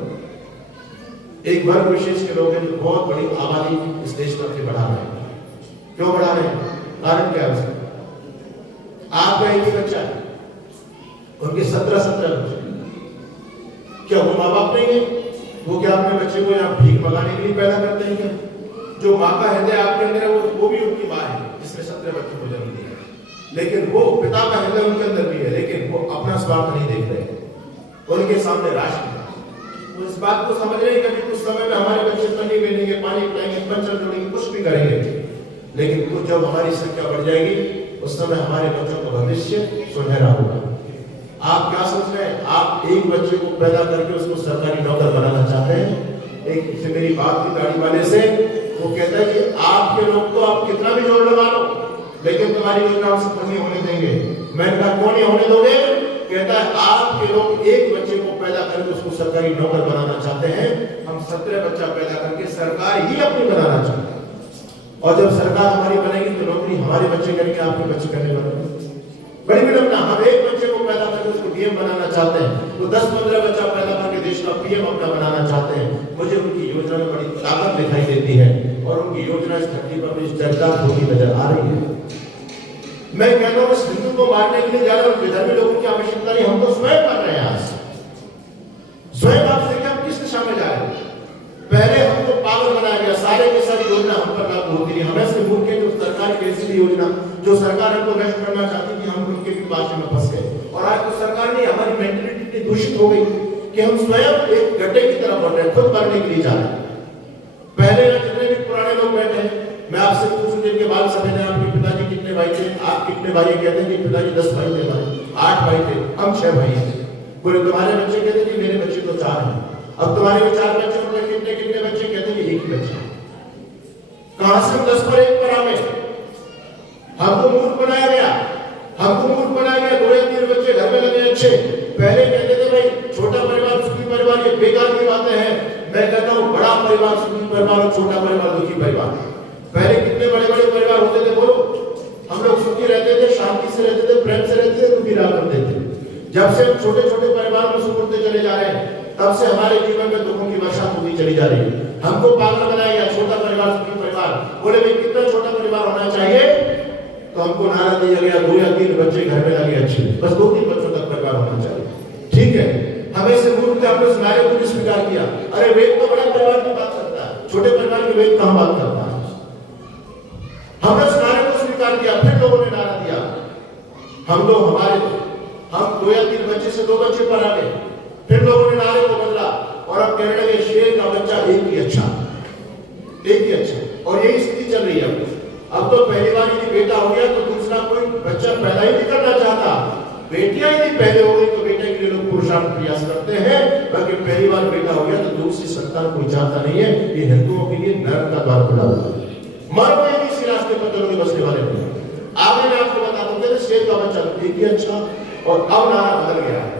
एक वर्ग विशेष के लोग हैं जो बहुत बड़ी आबादी इस देश में अपनी बढ़ा रहे हैं। क्यों बढ़ा रहे हैं? कारण क्या है? आपका एक ही बच्चा है, उनके 17 बच्चे। क्या वो माँ बाप नहीं है? वो क्या अपने बच्चे को यहाँ भीख मंगाने के लिए पैदा करते हैं क्या? जो माँ का हृदय आपके अंदर है वो भी उनकी माँ है जिसने 17 बच्चों को जन्म दिया। लेकिन वो पिता का हृदय उनके अंदर भी है, लेकिन वो अपना स्वार्थ नहीं देख रहे। उनके सामने राष्ट्र, वो इस बात को समझ रहे हैं कि कुछ समय में हमारे बच्चे तनी बेलेंगे, पानी पिलाएंगे, पंचर जोड़ेंगे, कुछ भी करेंगे। लेकिन कुछ जब हमारी संख्या बढ़ जाएगी उस समय हमारे बच्चों का भविष्य सुनहरा होगा। आप क्या सोच रहे हैं? आप एक बच्चे को पैदा करके उसको सरकारी नौकर बनाना चाहते हैं। एक से मेरी बात की गाड़ी वाले से, वो कहता है कि आपके लोग तो आप कितना भी जोर लगा लो लेकिन तुम्हारी योजना हम सफल नहीं होने देंगे। मैंने कहा क्यों नहीं होने दोगे? कहता है आपके लोग एक बच्चे को पैदा करके उसको सरकारी नौकर बनाना चाहते हैं, हम 17 बच्चा पैदा करके सरकार ही अपनी बनाना चाहते हैं। और जब सरकार हमारी बनेगी तो नौकरी हमारे बच्चे करेंगे, आपके बच्चे करने वाले। बड़ी विडंबना, हम एक बच्चे को पैदा करके उसको डीएम बनाना चाहते हैं, तो 10-15 बच्चा पैदा करके देश का पीएम अपना बनाना चाहते हैं। मुझे उनकी योजना में बड़ी ताकत दिखाई देती है और उनकी योजना इस धरती पर भी चर्चा होती नजर आ रही है। मैं कहता हूँ इस हिंदू को मारने के लिए ज्यादा विधर्मी लोगों की आवश्यकता नहीं, हम तो स्वयं कर रहे हैं। आज स्वयं आप देखिए हम किस दिशा में जा रहे हैं। पहले हमको पागल बनाया गया, सारे के सारी योजना हम पर लागू होती है। हमें से मूर्ख है जो सरकार की ऐसी योजना जो सरकार हमको नष्ट करना चाहती थी, हम उनके भी पास में फंस गए। और आज तो सरकार ने हमारी मेंटलिटी इतनी दूषित हो गई कि हम स्वयं एक गड्ढे की तरफ बढ़ रहे हैं, खुद मरने के लिए जा रहे हैं। पहले ना जितने भी पुराने लोग बैठे हैं, मैं आपसे पूछूं जिनके बाल सफेद हैं, आपके पिताजी कितने भाई थे? आप कितने भाई? कहते हैं कि पिताजी 10 भाई थे, हमारे 8 भाई थे, हम 6 भाई हैं। बोले तुम्हारे बच्चे? कहते हैं कि मेरे बच्चे तो 4 हैं। अब तुम्हारे 4 बच्चे, बोले कितने कितने बच्चे? कहते हैं कि 1 ही बच्चा। कहां से हम 10 पर 1 पर आ गए? हमको मूर्ख बनाया गया, हमको मूर्ख बनाया गया। 2 या 3 बच्चे घर में लगे अच्छे। पहले कहते थे भाई छोटा परिवार सुखी परिवार, ये बेकार की बातें हैं। मैं कहता हूं बड़ा परिवार सुखी परिवार और छोटा परिवार दुखी परिवार। पहले कितने बड़े बड़े परिवार होते थे बोलो? हम लोग सुखी रहते थे, शांति से रहते थे, प्रेम से रहते थे, दुखी रहा करते थे। जब से हम छोटे छोटे परिवार में सुधरते चले जा रहे हैं, तब से हमारे जीवन में दुखों की वर्षा होती चली जा रही है। हमको पागल बनाया गया, छोटा परिवार सुखी परिवार। बोले भाई कितना छोटा परिवार होना चाहिए? तो हमको नारा दिया गया 2 या 3 बच्चे घर में लगे अच्छे, बस 2-3 बच्चों तक परिवार होना चाहिए। ठीक है, हमें से मूर्ख थे, हमने सुनारे को भी स्वीकार किया। अरे वेद तो बड़े परिवार की बात करता है, छोटे परिवार की वेद कहां बात करता है? हमने सुनारे को स्वीकार किया, फिर लोगों ने नारा दिया। हम 2 या 3 बच्चे से 2 बच्चे पर आ गए, फिर लोगों ने नारे को बदला और अब कहने लगे शेर का बच्चा एक ही अच्छा। और यही स्थिति चल रही है। अब तो पहली बार यदि बेटा हो गया तो दूसरा कोई बच्चा पैदा ही नहीं करना चाहता। बेटियां यदि पहले हो गई तो बेटे के लिए लोग पुरुषार्थ प्रयास करते हैं, बाकी पहली बार बेटा हो गया तो दूसरी संतान कोई चाहता नहीं है। ये हिंदुओं के लिए नरक का द्वार खुला हुआ है। मर गए इसी रास्ते पर चलोगे बसने वाले नहीं। आगे मैं आपको बता दूं, शेर का बच्चा एक ही अच्छा। और अब नारा बदल गया है।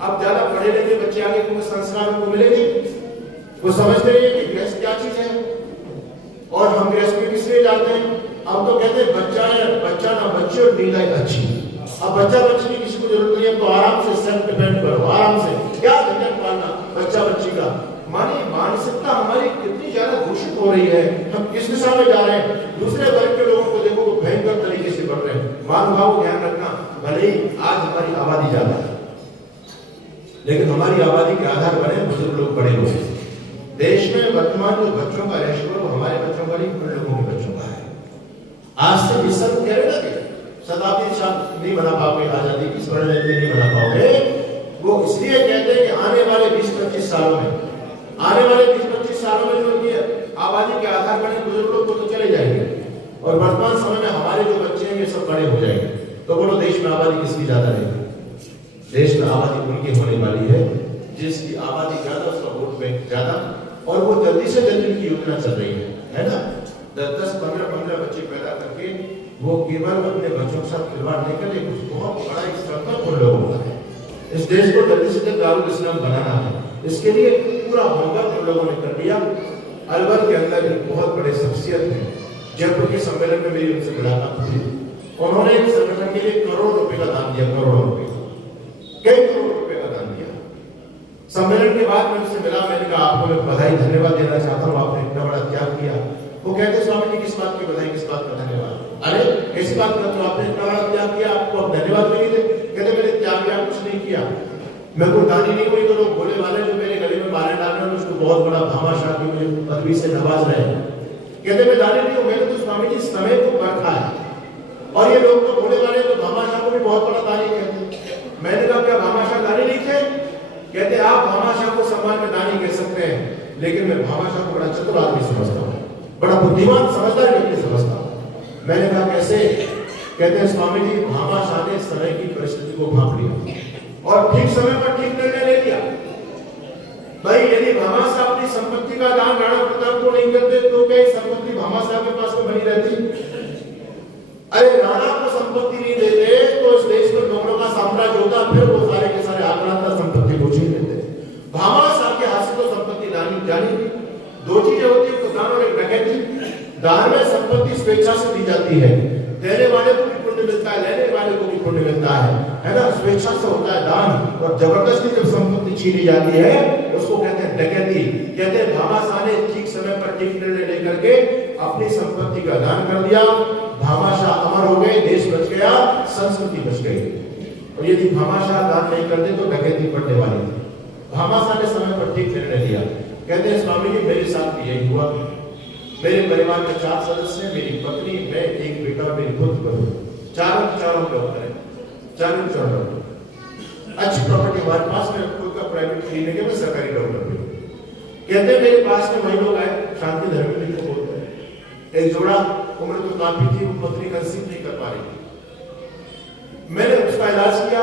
अब ज्यादा पढ़े लिखे बच्चे आगे कोई संस्कार उनको मिलेंगे, वो समझते नहीं कि गृहस्थ क्या चीज है और हम गृहस्थ में किस लिए जाते हैं। अब तो कहते हैं बच्चा ना बच्चे और नीला अच्छी। अब बच्चा बच्ची की किसी को जरूरत नहीं है, तो आराम से सेल्फ डिपेंड करो, आराम से क्या झंझट पालना बच्चा बच्ची का। मानी मानसिकता हमारी कितनी ज्यादा दूषित हो रही है। हम किस दिशा में जा रहे हैं? दूसरे वर्ग के लोगों को देखो, वो भयंकर तरीके से बढ़ रहे हैं। महानुभाव ध्यान रखना, भले ही आज हमारी आबादी ज्यादा है, लेकिन हमारी आबादी के आधार बने बुजुर्ग लोग, बड़े लोग। देश में वर्तमान जो बच्चों का रेशो हमारे बच्चों का नहीं, उन लोगों के बच्चों का है। आज से विसर्ग कह रहे ना कि शताब्दी नहीं बना पाओगे, आजादी की स्वर्ण जयंती नहीं बना पाओगे। वो इसलिए कहते हैं कि आने वाले 20-25 सालों में जो उनकी आबादी के आधार बने बुजुर्ग लोग तो चले जाएंगे और वर्तमान समय में हमारे जो बच्चे हैं ये सब बड़े हो जाएंगे। तो बोलो देश में आबादी किसकी ज्यादा रहेगी? देश में आबादी उनकी होने वाली है जिसकी आबादी ज्यादा, उसका वोट बैंक ज्यादा, और वो जल्दी से जल्दी की योजना चल रही है ना। 10-15 बच्चे पैदा करके वो केवल अपने बच्चों के साथ खिलवाड़ नहीं कर, कुछ बहुत बड़ा एक संकल्प उन लोगों का है। इस देश को जल्दी से जल्दी दारुल इस्लाम बनाना है। इसके लिए पूरा होमवर्क उन लोगों ने कर दिया। अलवर के अंदर एक बहुत बड़े शख्सियत है, जयपुर के सम्मेलन में मेरी उनसे मुलाकात हुई। उन्होंने एक संगठन के लिए करोड़ों रुपए का दान दिया, करोड़ों रुपए, कई करोड़ रुपए का दान दिया। सम्मेलन के बाद मैं उनसे मिला, मैंने कहा आपको मैं बधाई धन्यवाद देना चाहता हूँ, आपने इतना बड़ा त्याग किया। वो कहते स्वामी जी किस बात की बधाई, किस बात का धन्यवाद? अरे ऐसी बात कर, तो आपने इतना बड़ा त्याग किया, आपको अब धन्यवाद भी नहीं दे? कहते मैंने त्याग किया, कुछ नहीं किया, मैं कोई दानी नहीं हुई। तो लोग बोले वाले जो मेरे गले में मारे डाल रहे हैं उसको बहुत बड़ा भामाशाह की मुझे पदवी से नवाज रहे हैं। कहते मैं दानी नहीं हूं, मैंने तो स्वामी जी समय को परखा है। और ये लोग तो बोले वाले तो भामाशाह को भी बहुत बड़ा दानी कहते। मैंने कहा क्या भामाशाह दानी नहीं थे? कहते आप भामाशाह को सम्मान में दानी कह सकते हैं, लेकिन मैं भामाशाह को बड़ा चतुर आदमी समझता हूँ, बड़ा बुद्धिमान समझदार व्यक्ति समझता हूँ। मैंने कहा कैसे? कहते हैं स्वामी जी भामाशाह ने समय की परिस्थिति को भांप लिया और ठीक समय पर ठीक निर्णय ले लिया। भाई यदि भामाशाह अपनी संपत्ति का दान राणा प्रताप को नहीं करते तो क्या संपत्ति भामाशाह के पास में बनी रहती? अरे राणा को संपत्ति नहीं देते तो इस देश में नौकरों का साम्राज्य होता, फिर वो सारे के सारे आक्रांता संपत्ति को छीन लेते। भामाशाह के हाथ से तो संपत्ति दानी जानी। 2 चीजें होती है, तो दान और एक डकैती। दान में संपत्ति स्वेच्छा से दी जाती है, देने वाले को भी पुण्य मिलता है, लेने वाले को भी पुण्य मिलता है ना। स्वेच्छा से होता है दान, और जबरदस्ती जब संपत्ति छीनी जाती है उसको कहते हैं डकैती। कहते हैं भामाशाह ने ठीक समय पर ठीक निर्णय लेकर के अपनी संपत्ति का दान कर दिया। भामाशाह अमर हो गए, देश बच गया, संस्कृति बच गई। और यदि भामाशाह दान नहीं करते तो डकैती बढ़ने वाली थी। भामाशाह ने समय पर ठीक निर्णय लिया। कहते हैं स्वामी जी मेरे साथ भी यही हुआ। मेरे परिवार में 4 सदस्य हैं, मेरी पत्नी, मैं, एक बेटा और मेरी खुद बहू। चारों लोग करें, चारों लोग अच्छी प्रॉपर्टी हमारे पास में कहते हैं मेरे पास में वही लोग आए, शांति धर्म में को बोलते हैं, एक जोड़ा उम्र तो काफी थी, वो पत्नी कंसीव नहीं कर पा रही थी। मैंने उसका इलाज किया,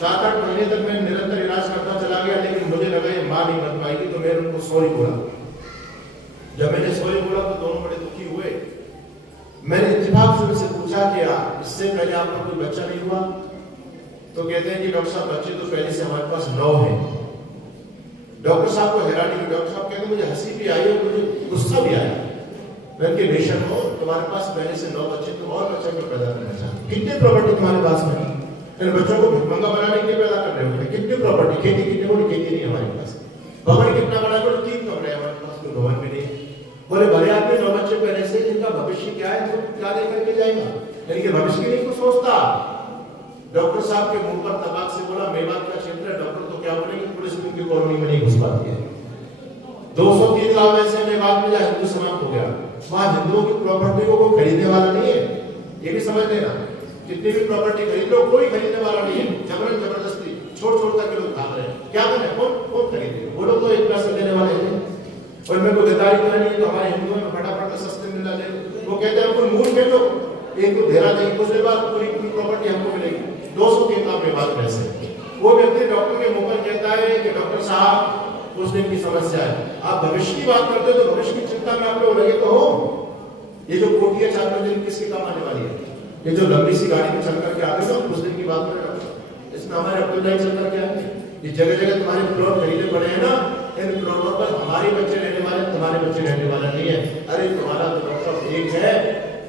7-8 महीने तक मैं निरंतर इलाज करता चला गया, लेकिन मुझे लगा ये मां नहीं बन पाएगी, तो मैंने उनको सॉरी बोला। जब मैंने सॉरी बोला तो दोनों बड़े दुखी हुए। मैंने इत्तेफाक से उनसे पूछा कि इससे पहले आपका कोई बच्चा नहीं हुआ? तो कहते हैं कि डॉक्टर साहब बच्चे तो पहले से हमारे पास 9 हैं। डॉक्टर साहब को हैरानी हुई। डॉक्टर साहब कहते मुझे हंसी भी आई और मुझे गुस्सा भी आया। मैं कि बेशक हो, तुम्हारे पास पहले से 9 बच्चे, तुम और बच्चे क्यों पैदा करना चाहते? कितनी प्रॉपर्टी तुम्हारे पास में? इन बच्चों को भिखमंगा बनाने के लिए पैदा कर रहे हो? कितनी प्रॉपर्टी? खेती कितनी बड़ी? खेती नहीं हमारे पास। भवन कितना बड़ा? 3 कमरे हमारे पास, कोई भवन भी नहीं। बोले भले आदमी 9 बच्चे पहले से, जिनका भविष्य क्या है, तो क्या लेकर के जाएगा? यानी कि भविष्य के लिए कुछ सोचता। डॉक्टर साहब के मुंह पर तबाक से बोला, मेवात का क्षेत्र है, डॉक्टर तो क्या बोलेंगे, पुलिस उनकी कॉलोनी में नहीं घुस पाती है। 203 गांव ऐसे मेवात में जहाँ हिंदू समाप्त हो गया, वहां हिंदुओं की प्रॉपर्टी को कोई खरीदने वाला नहीं है। ये भी समझ लेना, कितनी भी प्रॉपर्टी खरीद लो, कोई खरीदने वाला नहीं है। जबरन जबरदस्ती छोड़ करके लोग भाग रहे हैं। क्या करें? कौन खरीदेगा? वो लोग तो एक पैसे देने वाले हैं, और मैं कोई गद्दारी तो नहीं है, तो हमारे हिंदुओं में फटाफट सस्ते मिल जाते हैं। वो कहते हैं कोई मूल भेजो, एक को धेरा देंगे, कुछ देर बाद पूरी प्रॉपर्टी हमको मिलेगी। 203 गांव में बात कैसे? वो व्यक्ति डॉक्टर के मुंह पर कहता है कि डॉक्टर साहब कुछ दिन की समस्या है, आप भविष्य की बात करते हो, तो भविष्य की चिंता में आप लोग लगे तो हो। ये जो कोठी है 4 मंजिल, किसके काम आने वाली है? ये जो लंबी सी गाड़ी में चल करके आते हो, कुछ दिन की बात करें, इसमें हमारे अब्दुल्ला चल करके आए। ये जगह जगह तुम्हारे प्लॉट खरीदे पड़े हैं ना, इन प्लॉटों पर हमारे बच्चे रहने वाले, तुम्हारे बच्चे रहने वाला नहीं है। अरे तुम्हारा तो डॉक्टर एक है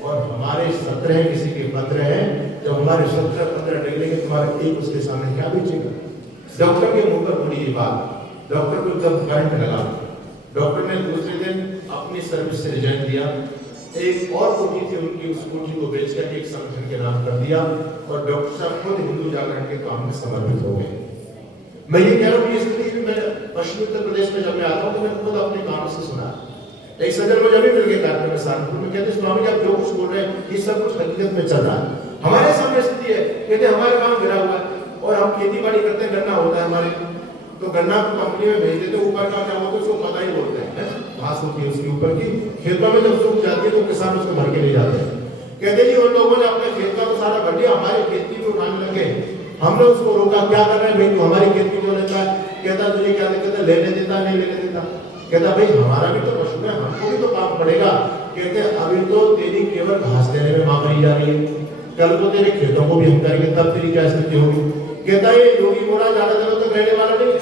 और हमारे 17 है, किसी के 15 है। जब हमारे 17-15 निकलेंगे, तुम्हारे एक उसके सामने क्या बेचेगा? डॉक्टर के मुंह पर बोली ये बात, डॉक्टर को एकदम करंट लगा। डॉक्टर ने दूसरे दिन अपनी सर्विस से रिजाइन दिया। एक और कोठी थी उनकी, उस कोठी को बेच करके एक संगठन के नाम कर दिया, और डॉक्टर साहब खुद हिंदू जागरण के काम में समर्पित हो गए। मैं ये कह रहा हूँ, ये स्थिति मैं पश्चिमी उत्तर प्रदेश में जब मैं आता हूँ, तो मैंने खुद अपने काम से सुना। एक सज्जन मुझे अभी मिल गए कार्यक्रम में सानपुर में, कहते स्वामी जी आप जो कुछ बोल रहे हैं ये सब कुछ हकीकत में चल रहा है। हमारे सामने स्थिति है, कहते हमारे गांव गिरा हुआ है और हम खेती बाड़ी करते हैं, गन्ना होता है हमारे, तो गन्ना को कंपनी में भेज देते, ऊपर का क्या होता है उसको पता ही बोलते हैं, घास होती है उसके ऊपर की, खेतों में जब सूख जाती है तो किसान उसको भर के ले जाते हैं। कहते जी उन लोगों ने अपने खेत का तो सारा भर लिया, हमारी खेती भी उठाने लगे, हमने उसको रोका, क्या कर रहे हैं भाई, तू हमारी खेती क्यों लेता है? कहता तुझे क्या दिक्कत है? लेने देता नहीं लेने देता। कहता भाई हमारा भी तो पशु है, हमको भी तो काम पड़ेगा। कहते अभी तो तेरी केवल घास देने में मां मरी जा रही है, कल को तेरे खेतों को भी हम करेंगे, तब तेरी क्या स्थिति होगी? कहता ये योगी मोरा ज्यादा दिनों तक रहने वाला नहीं है,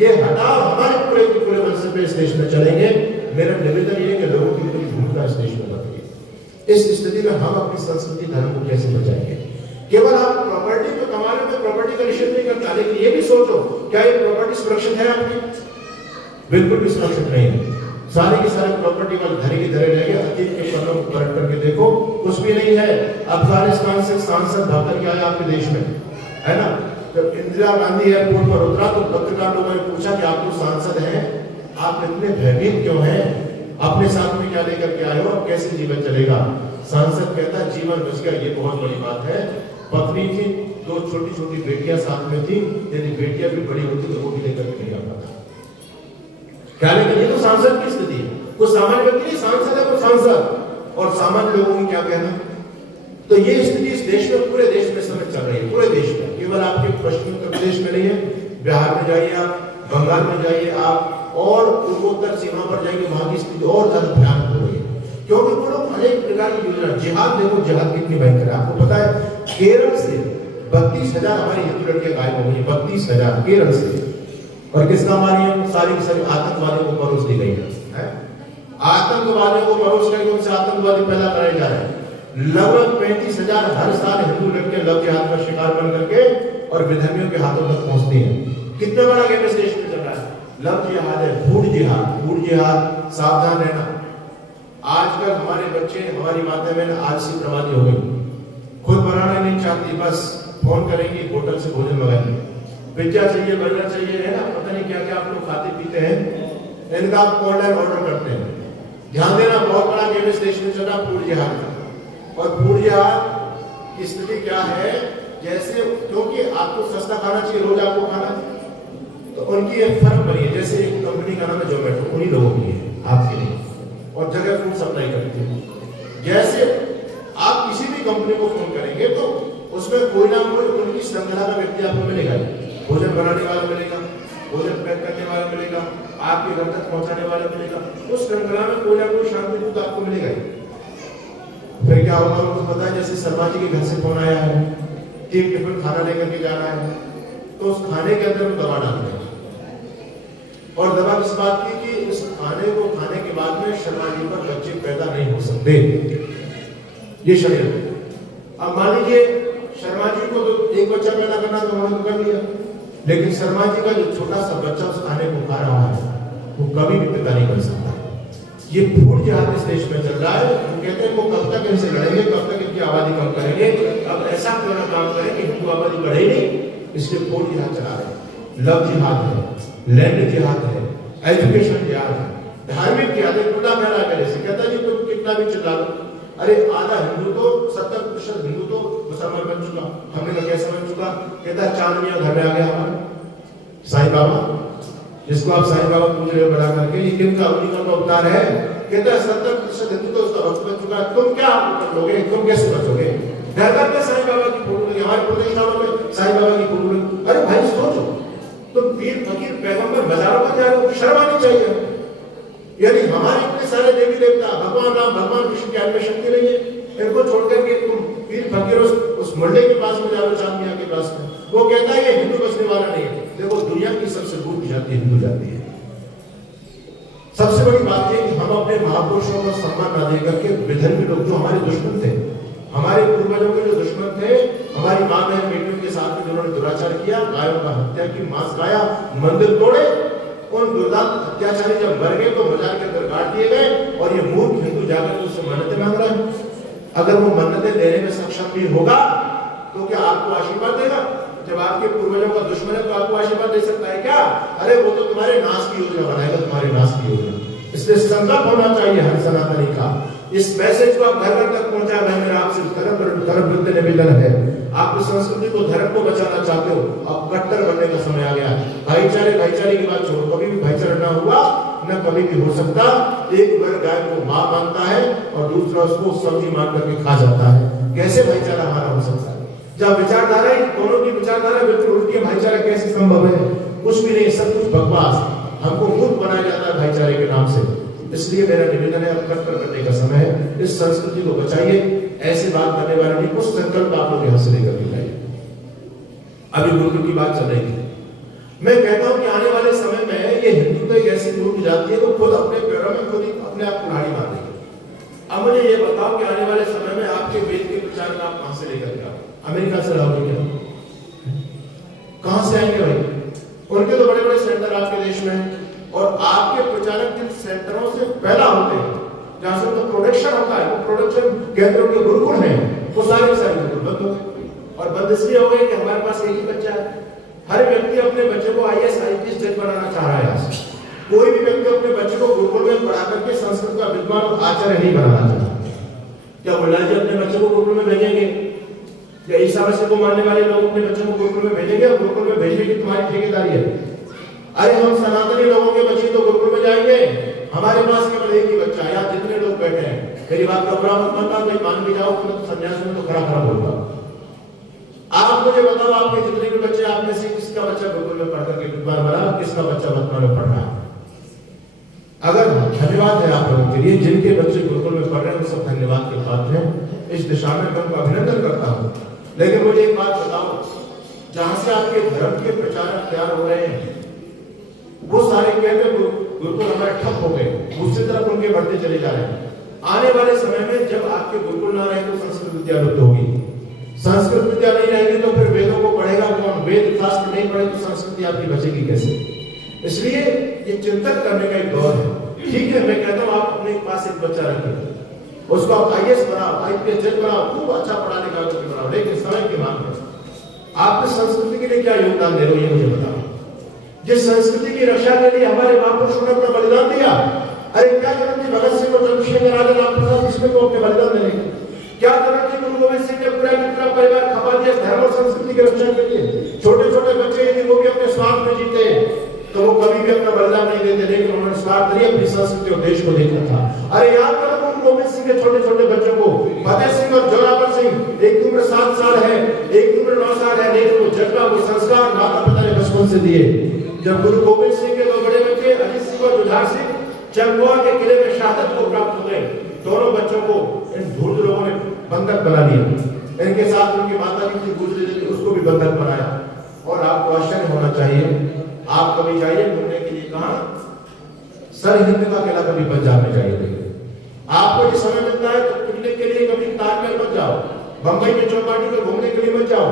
ये हटाओ, हमारे पूरे के पूरे वंश पे इस देश में चलेंगे। मेरा निवेदन ये कि लोगों की पूरी भूमिका इस देश में बढ़ेगी। इस स्थिति में हम अपनी संस्कृति धर्म को कैसे बचाएंगे? केवल आप प्रॉपर्टी को कमाने में प्रॉपर्टी का निषेध नहीं करता, लेकिन ये भी सोचो क्या ये प्रॉपर्टी सुरक्षित है आपकी? बिल्कुल भी सुरक्षित नहीं है। सारी की सारी प्रॉपर्टी वाले धरे की धरे रहेंगे। अतीत के पन्नों को पलट करके देखो, कुछ भी नहीं है। अफगानिस्तान से सांसद भाग करके आया आपके देश में, है ना? जब इंदिरा गांधी एयरपोर्ट पर उतरा तो पत्रकार लोगों ने पूछा कि आप तो सांसद हैं, आप इतने भयभीत क्यों हैं? अपने साथ में क्या लेकर के आए हो? अब कैसे जीवन चलेगा? सांसद कहता जीवन बच गया, ये बहुत बड़ी बात है। पत्नी थी, 2 छोटी छोटी बेटियां साथ में थी, यदि बेटियां भी बड़ी होती तो वो भी लेकर के नहीं आता था। क्या लेकिन ये तो सांसद की स्थिति है। कोई सामान्य व्यक्ति नहीं सांसद है, कोई सांसद, और सामान्य लोगों की क्या कहना? तो ये स्थिति इस देश में, पूरे देश में समय चल रही है, पूरे देश में, केवल आपके पश्चिमी उत्तर प्रदेश में नहीं है। बिहार में जाइए आप, बंगाल में जाइए आप, और पूर्वोत्तर सीमा पर जाएंगे, वहां की स्थिति और ज्यादा भयानक हो रही है, क्योंकि वो लोग अनेक प्रकार की योजना, जिहाद देखो, जिहाद कितनी भयंकर है। आपको पता है केरल से 32,000 हमारी हिंदू लड़कियां गायब हो गई, 32,000 केरल से। और किसका मारी है? सारी की सारी आतंकवादियों को परोस दी गई है। आतंकवादियों को परोस करके उनसे आतंकवादी पैदा कराए जा रहे हैं। लगभग 35,000 हर साल हिंदू लड़कियां लव जिहाद का शिकार बन करके और विधर्मियों के हाथों तक पहुंचती हैं। कितना बड़ा गेम इस देश में चल रहा है? लव जिहाद है, भूड जिहाद, सावधान रहना। आजकल हमारे बच्चे, हमारी माता बहन आलसी प्रवादी हो गई, खुद बनाना नहीं चाहती, बस फोन करेंगी, होटल से भोजन मंगाएंगे, पिज्जा चाहिए, बर्गर चाहिए, है ना, पता नहीं क्या क्या आप लोग खाते पीते हैं, इनका आप ऑनलाइन ऑर्डर करते हैं। ध्यान देना, बहुत बड़ा गेम इस देश में चल रहा फूड जिहाद का। और फूड जिहाद की स्थिति क्या है? जैसे, क्योंकि आपको सस्ता खाना चाहिए, रोज आपको खाना, तो उनकी एक फर्म बनी है, जैसे एक कंपनी का नाम है जोमेटो, उन्हीं लोगों की है, आपकी नहीं, और जगह फूड सप्लाई करती है। जैसे आप किसी भी कंपनी को फोन करेंगे तो उसमें कोई ना कोई उनकी श्रृंखला का व्यक्ति आपको मिलेगा, भोजन बनाने वाला मिलेगा, भोजन पैक करने वाला मिलेगा, आपके घर तक पहुंचाने वाला मिलेगा, उस श्रृंखला में कोई ना कोई शांति दूत आपको मिलेगा। फिर क्या होगा आपको पता है, जैसे शर्मा जी के घर से फोन आया है कि एक टिफिन खाना लेकर के जाना है, तो उस खाने के अंदर दवा डालते हैं, और दवा इस बात की कि इस खाने को खाने के बाद में शर्मा जी पर बच्चे पैदा नहीं हो सकते, ये शरीर। अब मान लीजिए शर्मा जी को तो एक बच्चा पैदा करना तो उन्होंने तो कर लिया, लेकिन शर्मा जी का जो छोटा सा बच्चा उस खाने को खा रहा है वो कभी भी पैदा नहीं कर सकता। ये फूड जहां इस देश में चल रहा है, वो कहते हैं वो कब तक इनसे लड़ेंगे, कब तक इनकी आबादी कम करेंगे, अब ऐसा क्यों ना काम करें कि हिंदू आबादी बढ़े नहीं, इसलिए फूड जिहाद चला रहे हैं। लव जिहाद है, लैंड जिहाद है, एजुकेशन जिहाद है, धार्मिक जिहाद है। खुला मेरा मेरे से कहता जी तुम कितना भी चिल्ला लो, अरे आधा हिंदू तो 70% हिंदू तो मुसलमान बन चुका, हमने का कैसे बन चुका, कहता है चांद मियां घर में आ गया हमारे साईं बाबा, जिसको आप साईं बाबा पूछ रहे हो बड़ा करके, ये किनका उन्हीं का अवतार है, कहता है 70% हिंदू तो उसका भक्त बन चुका है, तुम क्या कर लोगे, तुम कैसे बचोगे। घर घर में साईं बाबा की फोटो लगी, हमारे प्रतिष्ठानों में साईं बाबा की फोटो लगी। अरे भाई सोचो, तुम पीर फकीर पैगंबर बाजारों में जा रहे हो, शर्म आनी चाहिए। यानी हमारे इतने सारे देवी देवता, भगवान राम, भगवान विष्णु की आत्मा शक्ति नहीं है, इनको छोड़कर के तुम पीर फकीर उस मुंडे के पास में जा रहे हो, चांद मियां के पास में, वो कहता है ये हिंदू बसने वाला नहीं है। देखो दुनिया की सबसे बूढ़ी जाति हिंदू जाति है। सबसे बड़ी बात यह कि हम अपने महापुरुषों को सम्मान न देकर के विभिन्न लोग जो हमारे दुश्मन थे, हमारे पूर्वजों के जो दुश्मन थे, हमारी मां बहन बेटियों के साथ में जिन्होंने दुराचार किया, गायों का हत्या की, मांस खाया, मंदिर तोड़े, उन दुर्दांत अत्याचारी जब मर गए तो मजार के अंदर काट दिए गए, और ये मूर्ख हिंदू जाकर उससे मन्नतें मांग रहा है। अगर वो मन्नतें देने में सक्षम भी होगा तो क्या आपको आशीर्वाद देगा? जब आपके पूर्वजों का दुश्मन है तो आपको आशीर्वाद दे सकता है क्या? अरे वो तो तुम्हारे नाश की योजना बनाएगा, तुम्हारे नाश की योजना। इसलिए संकल्प होना चाहिए हर सनातनी का। इस मैसेज को आप घर घर तक पहुंचाए, भाई मेरा आपसे धर्म वृत्ति निवेदन है। आप इस संस्कृति को, धर्म को बचाना चाहते हो, अब कट्टर बनने का समय आ गया। भाईचारे की बात छोड़ो, कभी भी भाईचारा ना हुआ, न कभी भी हो सकता। एक वर्ग गाय को मां मानता है और दूसरा उसको सब्जी मान करके खा जाता है। कैसे भाईचारा हमारा हो सकता है? जब विचारधारा, दोनों की विचारधारा बिल्कुल उल्टी है, भाईचारा कैसे संभव है? कुछ भी नहीं, सब कुछ बकवास। हमको मूर्ख बनाया जाता है भाईचारे के नाम से। इसलिए मेरा निवेदन है, अब कट्टर करने का समय है। इस संस्कृति को बचाइए, ऐसी बात करने वाले नहीं, कुछ संकल्प आप लोग यहां से लेकर के जाइए। अभी गुरुकुल की बात चल रही थी। मैं कहता हूं कि आने वाले समय में ये हिंदू तो एक ऐसी मूर्ख जाति है, वो खुद अपने पैरों में खुद ही अपने आप कुल्हाड़ी मार देगी। अब मुझे ये बताओ कि आने वाले समय में आपके वेद के प्रचार का आप कहां से लेकर के आओ? अमेरिका से लाओगे क्या? कहां से आएंगे भाई? उनके तो बड़े बड़े सेंटर आपके देश में, और आपके प्रचारक जिन सेंटरों से पैदा होते हैं, जहां से उनका प्रोडक्शन होता है, वो प्रोडक्शन केंद्रों के गुरुकुल हैं, वो सारे गुरुकुल बंद हो गए। और बंद इसलिए हो गए कि हमारे पास एक ही बच्चा है। हर व्यक्ति अपने बच्चे को IAS IPS जज बनाना चाह रहा है। कोई भी व्यक्ति अपने बच्चे को गुरुकुल में पढ़ा करके संस्कृत का विद्वान और आचार्य नहीं बनाना चाहता। क्या मुल्ला जी अपने बच्चे को गुरुकुल में भेजेंगे? या ईसा मसीह को मानने वाले लोग अपने बच्चों को गुरुकुल में भेजेंगे? और गुरुकुल में भेजने की तुम्हारी ठेकेदारी है। अरे हम सनातनी लोगों के बच्चे तो गुरुकुल में जाएंगे, हमारे पास केवल एक ही बच्चा है। यहाँ जितने लोग बैठे हैं, मेरी बात का बुरा मत मानना, कोई मान भी जाओ तो सन्यासी में तो खड़ा खड़ा बोलता। आप मुझे बताओ, आपके जितने भी बच्चे, आप में से किसका बच्चा गुरुकुल में पढ़ करके विद्वान बना, किसका बच्चा वर्तमान में पढ़ रहा है? अगर धन्यवाद है आप लोगों के लिए, जिनके बच्चे गुरुकुल में पढ़ रहे हैं, वो सब धन्यवाद के पात्र हैं। इस दिशा में मैं उनका अभिनंदन करता हूँ। लेकिन मुझे एक बात बताओ, जहां से आपके धर्म के प्रचारक तैयार हो रहे हैं, वो सारे केंद्र गुरुकुल हमारे ठप हो गए, दूसरी तरफ उनके बढ़ते चले जा रहे हैं। आने वाले समय में जब आपके गुरुकुल ना रहे तो संस्कृत विद्या लुप्त होगी। संस्कृत विद्या नहीं रहेगी तो फिर वेदों को पढ़ेगा कौन? वेद शास्त्र नहीं पढ़े तो संस्कृति आपकी बचेगी कैसे? इसलिए ये चिंतन करने का एक दौर है। ठीक है, मैं कहता हूँ आप अपने पास एक बच्चा रखिए, उसको आप IAS बनाओ, IPS जज बनाओ, खूब अच्छा पढ़ा लिखा बनाओ, लेकिन समय की मांग है। आप इस संस्कृति के लिए क्या योगदान दे रहे हो, ये मुझे बताओ। जिस संस्कृति की रक्षा के लिए हमारे महापुरुषों ने अपना बलिदान दिया, अरे क्या जरूरत थी भगत सिंह और चंद्रशेखर आजाद राम प्रसाद इसमें को अपने बलिदान देने की? क्या जरूरत थी गुरु गोविंद सिंह ने पूरा परिवार खपा दिया धर्म और संस्कृति की रक्षा के लिए? छोटे छोटे बच्चे यदि वो भी अपने स्वार्थ में जीते, तो वो कभी भी अपना बलिदान नहीं देते, लेकिन उन्होंने स्वार्थ नहीं, अपनी संस्कृति और देश को देखा था। अरे याद करो गुरु गोविंद सिंह के छोटे छोटे बच्चों को, फतेह सिंह और जोरावर सिंह, एक की उम्र 7 साल है, एक की उम्र 9 साल है, लेकिन वो जज्बा, वो संस्कार माता पिता ने बचपन से दिए। जब गुरु गोविंद सिंह के 2 बड़े बच्चे अजीत सिंह और जुझार सिंह चंगोर के किले में शहादत को प्राप्त हो गए, दोनों बच्चों को इन धूर्त लोगों ने बंधक बना लिया। इनके साथ उनकी माता जी थी गुजरी देवी, उसको भी बंधक बनाया। और आपको आश्चर्य होना चाहिए, आप कभी जाइए घूमने के लिए, कहां सर हिंद का किला कभी पंजाब में जाइए, आपको ये समय मिलता है तो पिकनिक के लिए कभी ताजमहल मत जाओ, बंबई में चौपाटी पर घूमने के लिए मत जाओ,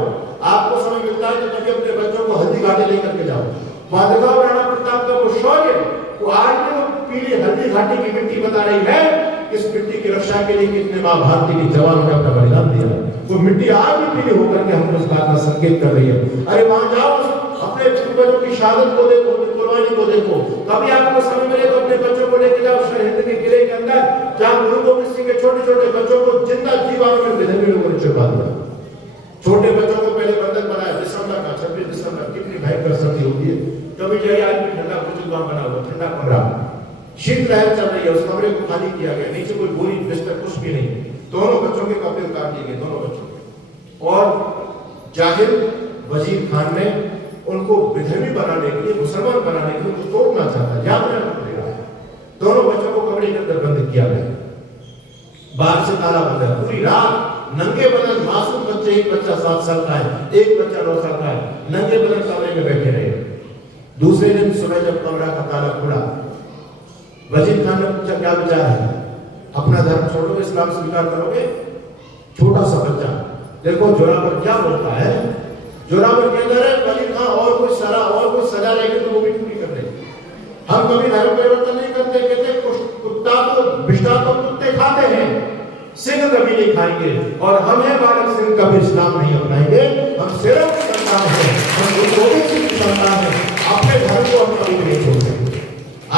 आपको समय मिलता है तो कभी अपने बच्चों को हल्दी घाटी लेकर के जाओ। माधवराव राणा प्रताप का वो शौर्य, वो आज भी वो पीली हल्दी घाटी की मिट्टी बता रही है, इस मिट्टी की रक्षा के लिए कितने मां भारती के जवानों ने अपना बलिदान दिया। वो मिट्टी आज भी पीली होकर के हमको इस बात का संकेत कर रही है। अरे वहां जाओ, अपने पूर्वजों की शहादत को देखो, कुर्बानी को देखो। कभी आपको समय मिले तो अपने बच्चों को लेकर जाओ सरहिंद के किले के अंदर, जहां गुरु गोविंद सिंह के छोटे छोटे बच्चों को जिंदा दीवारों में विधर्मी लोगों ने छुपा दिया। छोटे बच्चों को पहले बंधक बनाया, दिसंबर का 26 दिसंबर, कितनी भयंकर सर्दी होती है। कभी जाइए, आज भी ठंडा बुजुर्ग बना हुआ, ठंडा कमरा, शीत लहर चल रही है, उस कमरे को खाली किया गया, नीचे कोई बोरी बिस्तर कुछ भी नहीं। दोनों बच्चों के कपड़े उतार दिए गए, दोनों बच्चों के। और जाहिर वजीर खान ने उनको विधर्मी बनाने के लिए, मुसलमान बनाने के लिए उनको तोड़ना चाहता, याद रखना पड़ेगा। दोनों बच्चों को कमरे के अंदर बंद किया गया, बाहर से ताला बंद है, पूरी रात नंगे बदन मासूम बच्चे, एक बच्चा 7 साल का है, एक बच्चा 9 साल का है, नंगे बदन कमरे में बैठे रहे। दूसरे दिन सुबह जब कमरा का ताला खुला, वजीर खान ने पूछा क्या विचार है, अपना धर्म छोड़ोगे, इस्लाम स्वीकार करोगे? छोटा सा बच्चा, देखो जोरावर क्या बोलता है। जोरावर के अंदर है वजीर खान और कोई सजा लेके तो वो भी पूरी कर दे। हम कभी धर्म परिवर्तन नहीं करते, कहते कुत्ता को बिष्टा को कुत्ते खाते हैं, सिंह कभी नहीं खाएंगे, और हम हैं बालक सिंह, कभी इस्लाम नहीं अपनाएंगे। हम सिर्फ की संतान है, हम गुरु गोविंद सिंह की संतान है, अपने धर्म को हम कभी नहीं छोड़ सकते।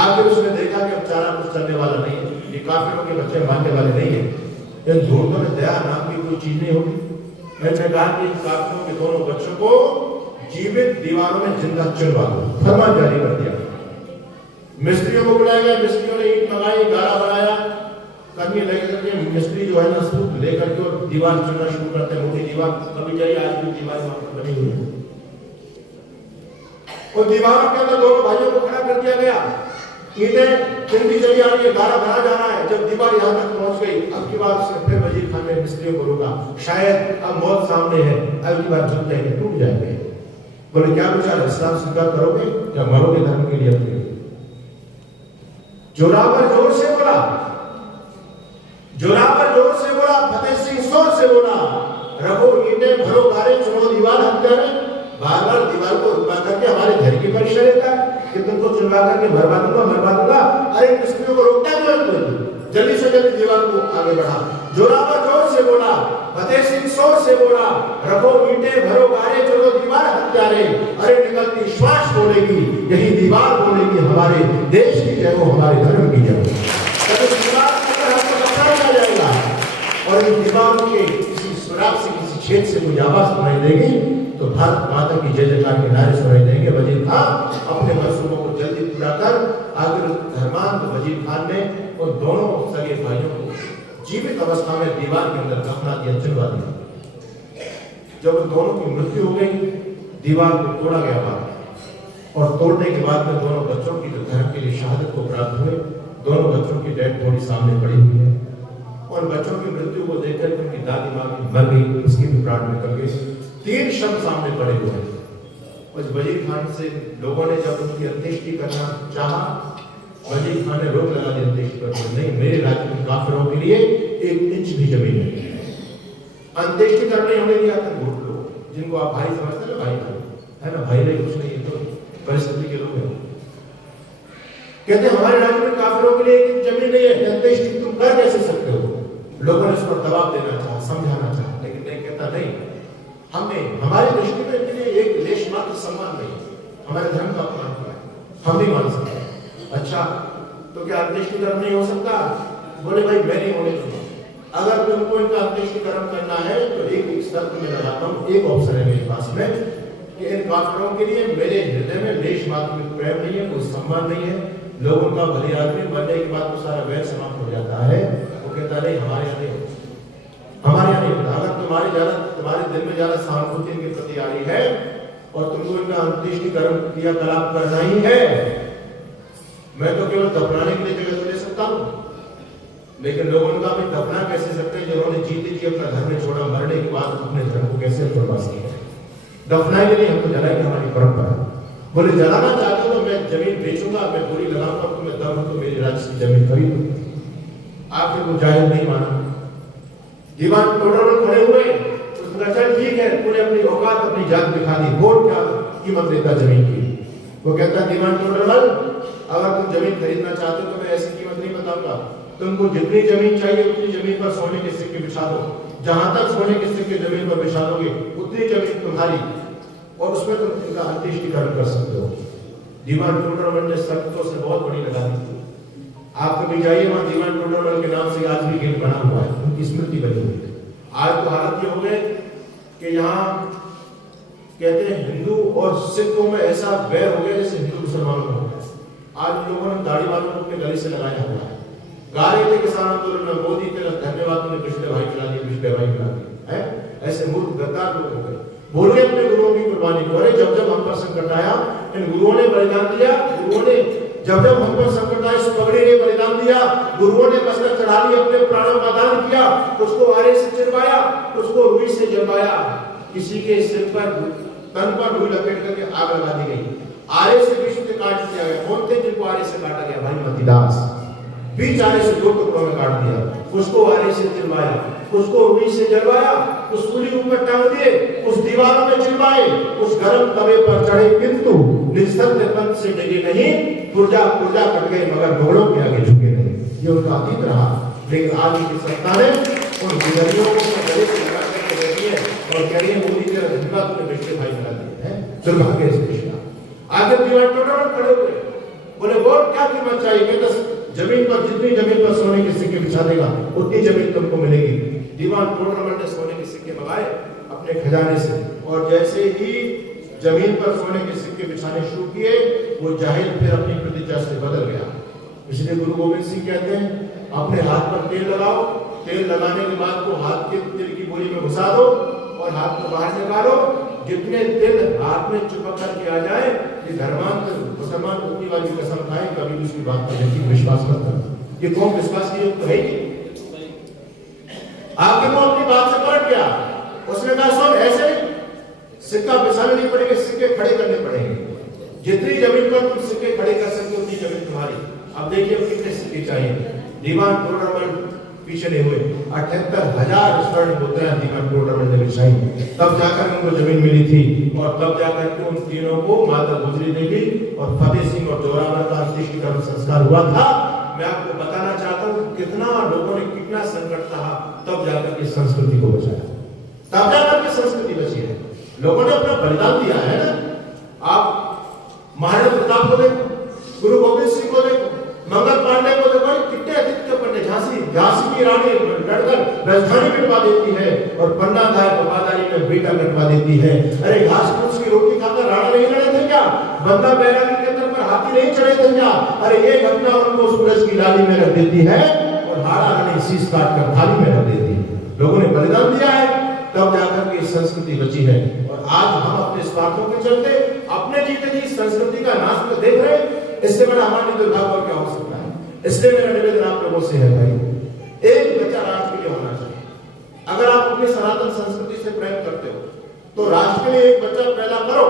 आखिर उसने देखा कि अब चारा कुछ चलने वाला नहीं है, ये काफिरों के बच्चे मारने वाले नहीं है, इन धूर्तों में दया नाम की कोई चीज नहीं होगी। मैंने कहा कि काफिरों के दोनों बच्चों को जीवित दीवारों में जिंदा चुनवा दो, फरमान जारी कर दिया। मिस्त्रियों को बुलाया गया, मिस्त्रियों ने ईंट मंगाई, गारा बनाया, करने लगे। मिस्त्री जो है ना सूत लेकर के और दीवार चुनना शुरू करते हैं, मोटी दीवार। कभी जाइए, आज भी दीवार वहां पर बनी हुई है, और दीवारों के अंदर दोनों भाइयों को खड़ा कर दिया गया। ईंटें चलती चली आ रही है, गारा भरा जा रहा है। जब दीवार यहाँ तक पहुंच गई, अब की बार से फिर वजीर खान ने मिस्त्रियों को रोका, शायद अब मौत सामने है, अब की बार झुक जाएंगे, टूट जाएंगे। बोले क्या विचार, इस्लाम स्वीकार करोगे या मरोगे धर्म के लिए अपने? जोरावर जोर से बोला, जोरावर जोर से बोला, फतेह सिंह जोर से बोला, रखो ईंटें, भरो गारे, चुनो दीवार, हत्यारे। बार बार दीवार को रुकवा करके हमारे घर की परीक्षा लेता है कि तुमको चुनवा करके मरवा दूंगा। अरे मिस्त्रियों को रोकता क्यों है? जल्दी से जल्दी दीवार को आगे बढ़ा। जोरावर जोर से बोला, फतेह सिंह जोर से बोला, रखो ईंटें, भरो गारे, चुनो दीवार, हत्यारे। अरे निकलती श्वास बोलेगी, यही दीवार बोलेगी, हमारे देश की जय हो, हमारे धर्म की जय हो। दीवार पर हमको पकड़ा जाएगा, और इन दीवारों के किसी सुराग से, किसी छेद से कोई आवाज सुनाई देगी तो भारत माता की जय जयकार के नारे सुनाई देंगे। वजीर खान अपने मंसूबों को जल्दी पूरा कर, आखिर धर्मांत वजीर खान ने उन दोनों सगे भाइयों को जीवित अवस्था में दीवार के अंदर दफना दिया, चुनवा दिया। जब उन दोनों की मृत्यु हो गई, दीवार को तोड़ा गया बाहर, और तोड़ने के बाद में दोनों बच्चों की जो धर्म के लिए शहादत को प्राप्त हुए, दोनों बच्चों की डेड बॉडी सामने पड़ी हुई है। और बच्चों की मृत्यु को देखकर उनकी दादी माँ मर गई, उसकी भी प्राण निकल गए। 3 शव सामने पड़े हुए हैं। उस वजीर खान से लोगों ने जब उनकी अंत्येष्टि करना चाहा, वजीर खान ने रोक लगा दी अंत्येष्टि पर, नहीं, मेरे राज्य में काफिरों के लिए 1 इंच भी जमीन नहीं है। अंत्येष्टि करने हमने दिया था घूट लोग, जिनको आप भाई समझते हैं, भाई है ना, भाई नहीं कुछ नहीं, तो परिस्थिति के लोग हैं। कहते हमारे राज्य में काफिरों के लिए 1 इंच जमीन नहीं है, अंत्येष्टि तुम कर कैसे सकते हो? लोगों ने उस पर दबाव देना चाहा, समझाना चाहा, लेकिन नहीं, कहता नहीं, हमने हमारी दृष्टि में के लिए एक लेश मात्र सम्मान नहीं, हमारे धर्म का अपमान हुआ है, हम नहीं मान सकते। अच्छा, तो क्या अंत्येष्टि कर्म नहीं हो सकता? बोले भाई मैं नहीं होने दूंगा, अगर तुमको इनका अंत्येष्टि कर्म करना है तो एक शर्त में लगाता हूँ, एक ऑप्शन है मेरे पास में कि इन काफिरों के लिए मेरे हृदय में लेश मात्र में प्रेम नहीं है, कोई सम्मान नहीं है। लोगों का भले आदमी बनने के बाद तो सारा वैर समाप्त हो जाता है। वो कहता नहीं हमारे यहाँ नहीं, हमारे यहाँ नहीं होता। अगर तुम्हारे दिल में ज्यादा सहानुभूति इनके प्रति आ रही है और तुमको इनका अंत्येष्टि कर्म क्रियाकलाप करना ही है, मैं तो केवल दफनाने के लिए जगह तो ले सकता हूँ, लेकिन लोग उनका भी दफना कैसे सकते हैं जिन्होंने जीते जी अपना धर्म छोड़ा, मरने के बाद अपने धर्म को कैसे छोड़ा सकते हैं? दफनाएंगे नहीं, हम तो जलाएंगे, हमारी परंपरा। बोले जलाना चाहते हो तो मैं जमीन बेचूंगा, मैं बोली लगाऊंगा, तुम्हें दम हो तो मेरी राज्य की जमीन खरीद लो। आखिर वो जायज नहीं माना। दीवान टोटल खड़े हुए, उसने कहा चल ठीक है, तूने अपनी औकात अपनी जात दिखा दी, वोट क्या कीमत लेता जमीन की? वो कहता दीवान टोटल, अगर तुम जमीन खरीदना चाहते हो तो मैं ऐसी कीमत नहीं बताऊंगा, तुमको जितनी जमीन चाहिए उतनी जमीन पर सोने के सिक्के बिछा दो, जहां तक सोने के सिक्के जमीन पर बिछा दोगे उतनी जमीन तुम्हारी, और उसमें तुम इनका अंत्येष्टिकरण कर सकते हो। दीवान टोटल ने शर्तों से बहुत बड़ी लगा दी थी। आप कभी जाइए वहां, दीवान टोटल के नाम से आज भी गेट बना हुआ है, उनकी स्मृति बनी हुई है। आज तो हालत ये हो गए कि यहाँ कहते हैं हिंदू और सिखों में ऐसा वैर हो गया जैसे हिंदू मुसलमानों में होता है। आज लोगों ने दाढ़ी वालों को अपने गले से लगाया हुआ है। गा रहे थे किसान आंदोलन में, मोदी तेरा धन्यवाद, तुमने पिछले भाई खिला दिए, पिछले भाई खिला दिए है। ऐसे मूर्ख गद्दार लोग हो गए, भूल गए अपने गुरुओं की कुर्बानी को। अरे जब जब हम पर संकट आया इन गुरुओं ने बलिदान दिया, गुरुओं ने जब जब हम पर संकट आया इस पगड़ी ने बलिदान दिया, गुरुओं ने मस्तक चढ़ा ली, अपने प्राणों का दान किया, उसको आरे से चिरवाया, उसको रुई से जलवाया, किसी के सिर पर तन पर रुई लपेट करके आग लगा दी गई, आरे से विष से काट दिया गया। कौन थे जिनको आरे से काटा गया? भाई मतीदास, बीच आरे से 2 टुकड़ों में काट दिया, उसको आरे से चिरवाया, उसको रुई से जलवाया, उस सूली ऊपर टांग दिए, उस दीवारों में चिरवाए, उस गर्म तवे पर चढ़े, किंतु निस्संदेह पंथ से डरे नहीं, पुर्जा पुर्जा कट गए मगर घोड़ों के आगे झुके नहीं। ये उनका अतीत रहा। लेकिन आज की सत्ता ने उन गुजरियों को गले से लगा करके बैठी है और कह रही है मोदी तेरा धन्यवाद, तुमने पिछले भाई बना दिए हैं। दुर्भाग्य से पिछला आगे दीवार टोटल खड़े हुए, बोले वोट क्या कीमत चाहिए? कहते जमीन पर, जितनी जमीन पर सोने के सिक्के बिछा देगा उतनी जमीन तुमको मिलेगी। दीवान टोटल ने सोने के सिक्के मंगाए अपने खजाने से, और जैसे ही जमीन पर सोने के सिक्के बिछाने शुरू किए, वो जाहिल फिर अपनी प्रतिज्ञा से बदल गया। इसलिए गुरु गोविंद सिंह कहते हैं अपने हाथ पर तेल लगाओ, तेल लगाने के बाद को हाथ के तिल की बोरी में घुसा दो और हाथ को बाहर निकालो, जितने तिल हाथ में चिपक करके आ जाए, ये धर्मांतर मुसलमान उतनी वाली कसम खाए कभी भी उसकी बात पर यकीन विश्वास मत करना। ये कौन विश्वास की तो है ही नहीं। आगे वो अपनी बात से पलट गया, उसने कहा सुन ऐसे सिक्का बिछाने नहीं पड़ेंगे, सिक्के खड़े करने पड़ेंगे, जितनी जमीन पर तुम सिक्के खड़े कर सकते हो उतनी जमीन तुम्हारी। अब देखिए अब कितने सिक्के चाहिए। दीवान टोटल पीछे नहीं हुए, 78,000 स्वर्ण मुद्राएं दीवान टोटल ने बिछाई, तब जाकर उनको जमीन मिली थी, और तब जाकर के उन तीनों को माता गुजरी देवी और फतेह सिंह और जोरावर का अंत्येष्टि संस्कार हुआ था। मैं आपको बताना चाहता हूँ कितना लोगों ने कितना संकट सहा, तब जाकर के संस्कृति को बचाया, तब जाकर के संस्कृति बची है। लोगों ने अपना बलिदान दिया है ना। आप महाराणा प्रताप को देखो, गुरु गोविंद सिंह को देखो, मंगल पांडे को देखो, कितने अधिक पन्ने, झांसी की रानी लड़कर राजधानी कटवा देती है और पन्ना धाय वफादारी में बेटा कटवा देती है। अरे घास फूस की रोटी खाकर राणा नहीं लड़े थे क्या? बंदा बैरागी के तर पर हाथी नहीं चढ़े थे क्या? अरे ये घटना उनको सूरज की लाली में रख देती है और हाड़ा रानी शीश काट कर थाली में रख देती है। लोगों ने बलिदान दिया है, तब जाकर के संस्कृति बची है। और आज हम अपने स्वार्थों के चलते अपने जीते जी संस्कृति का नाश को देख रहे हैं। इससे बड़ा हमारे दुर्भाग्य और क्या हो सकता है? इसलिए मेरा निवेदन आप लोगों से है भाई, एक बच्चा राष्ट्र के लिए होना चाहिए। अगर आप अपनी सनातन संस्कृति से प्रेम करते हो तो राष्ट्र के लिए एक बच्चा पैदा करो।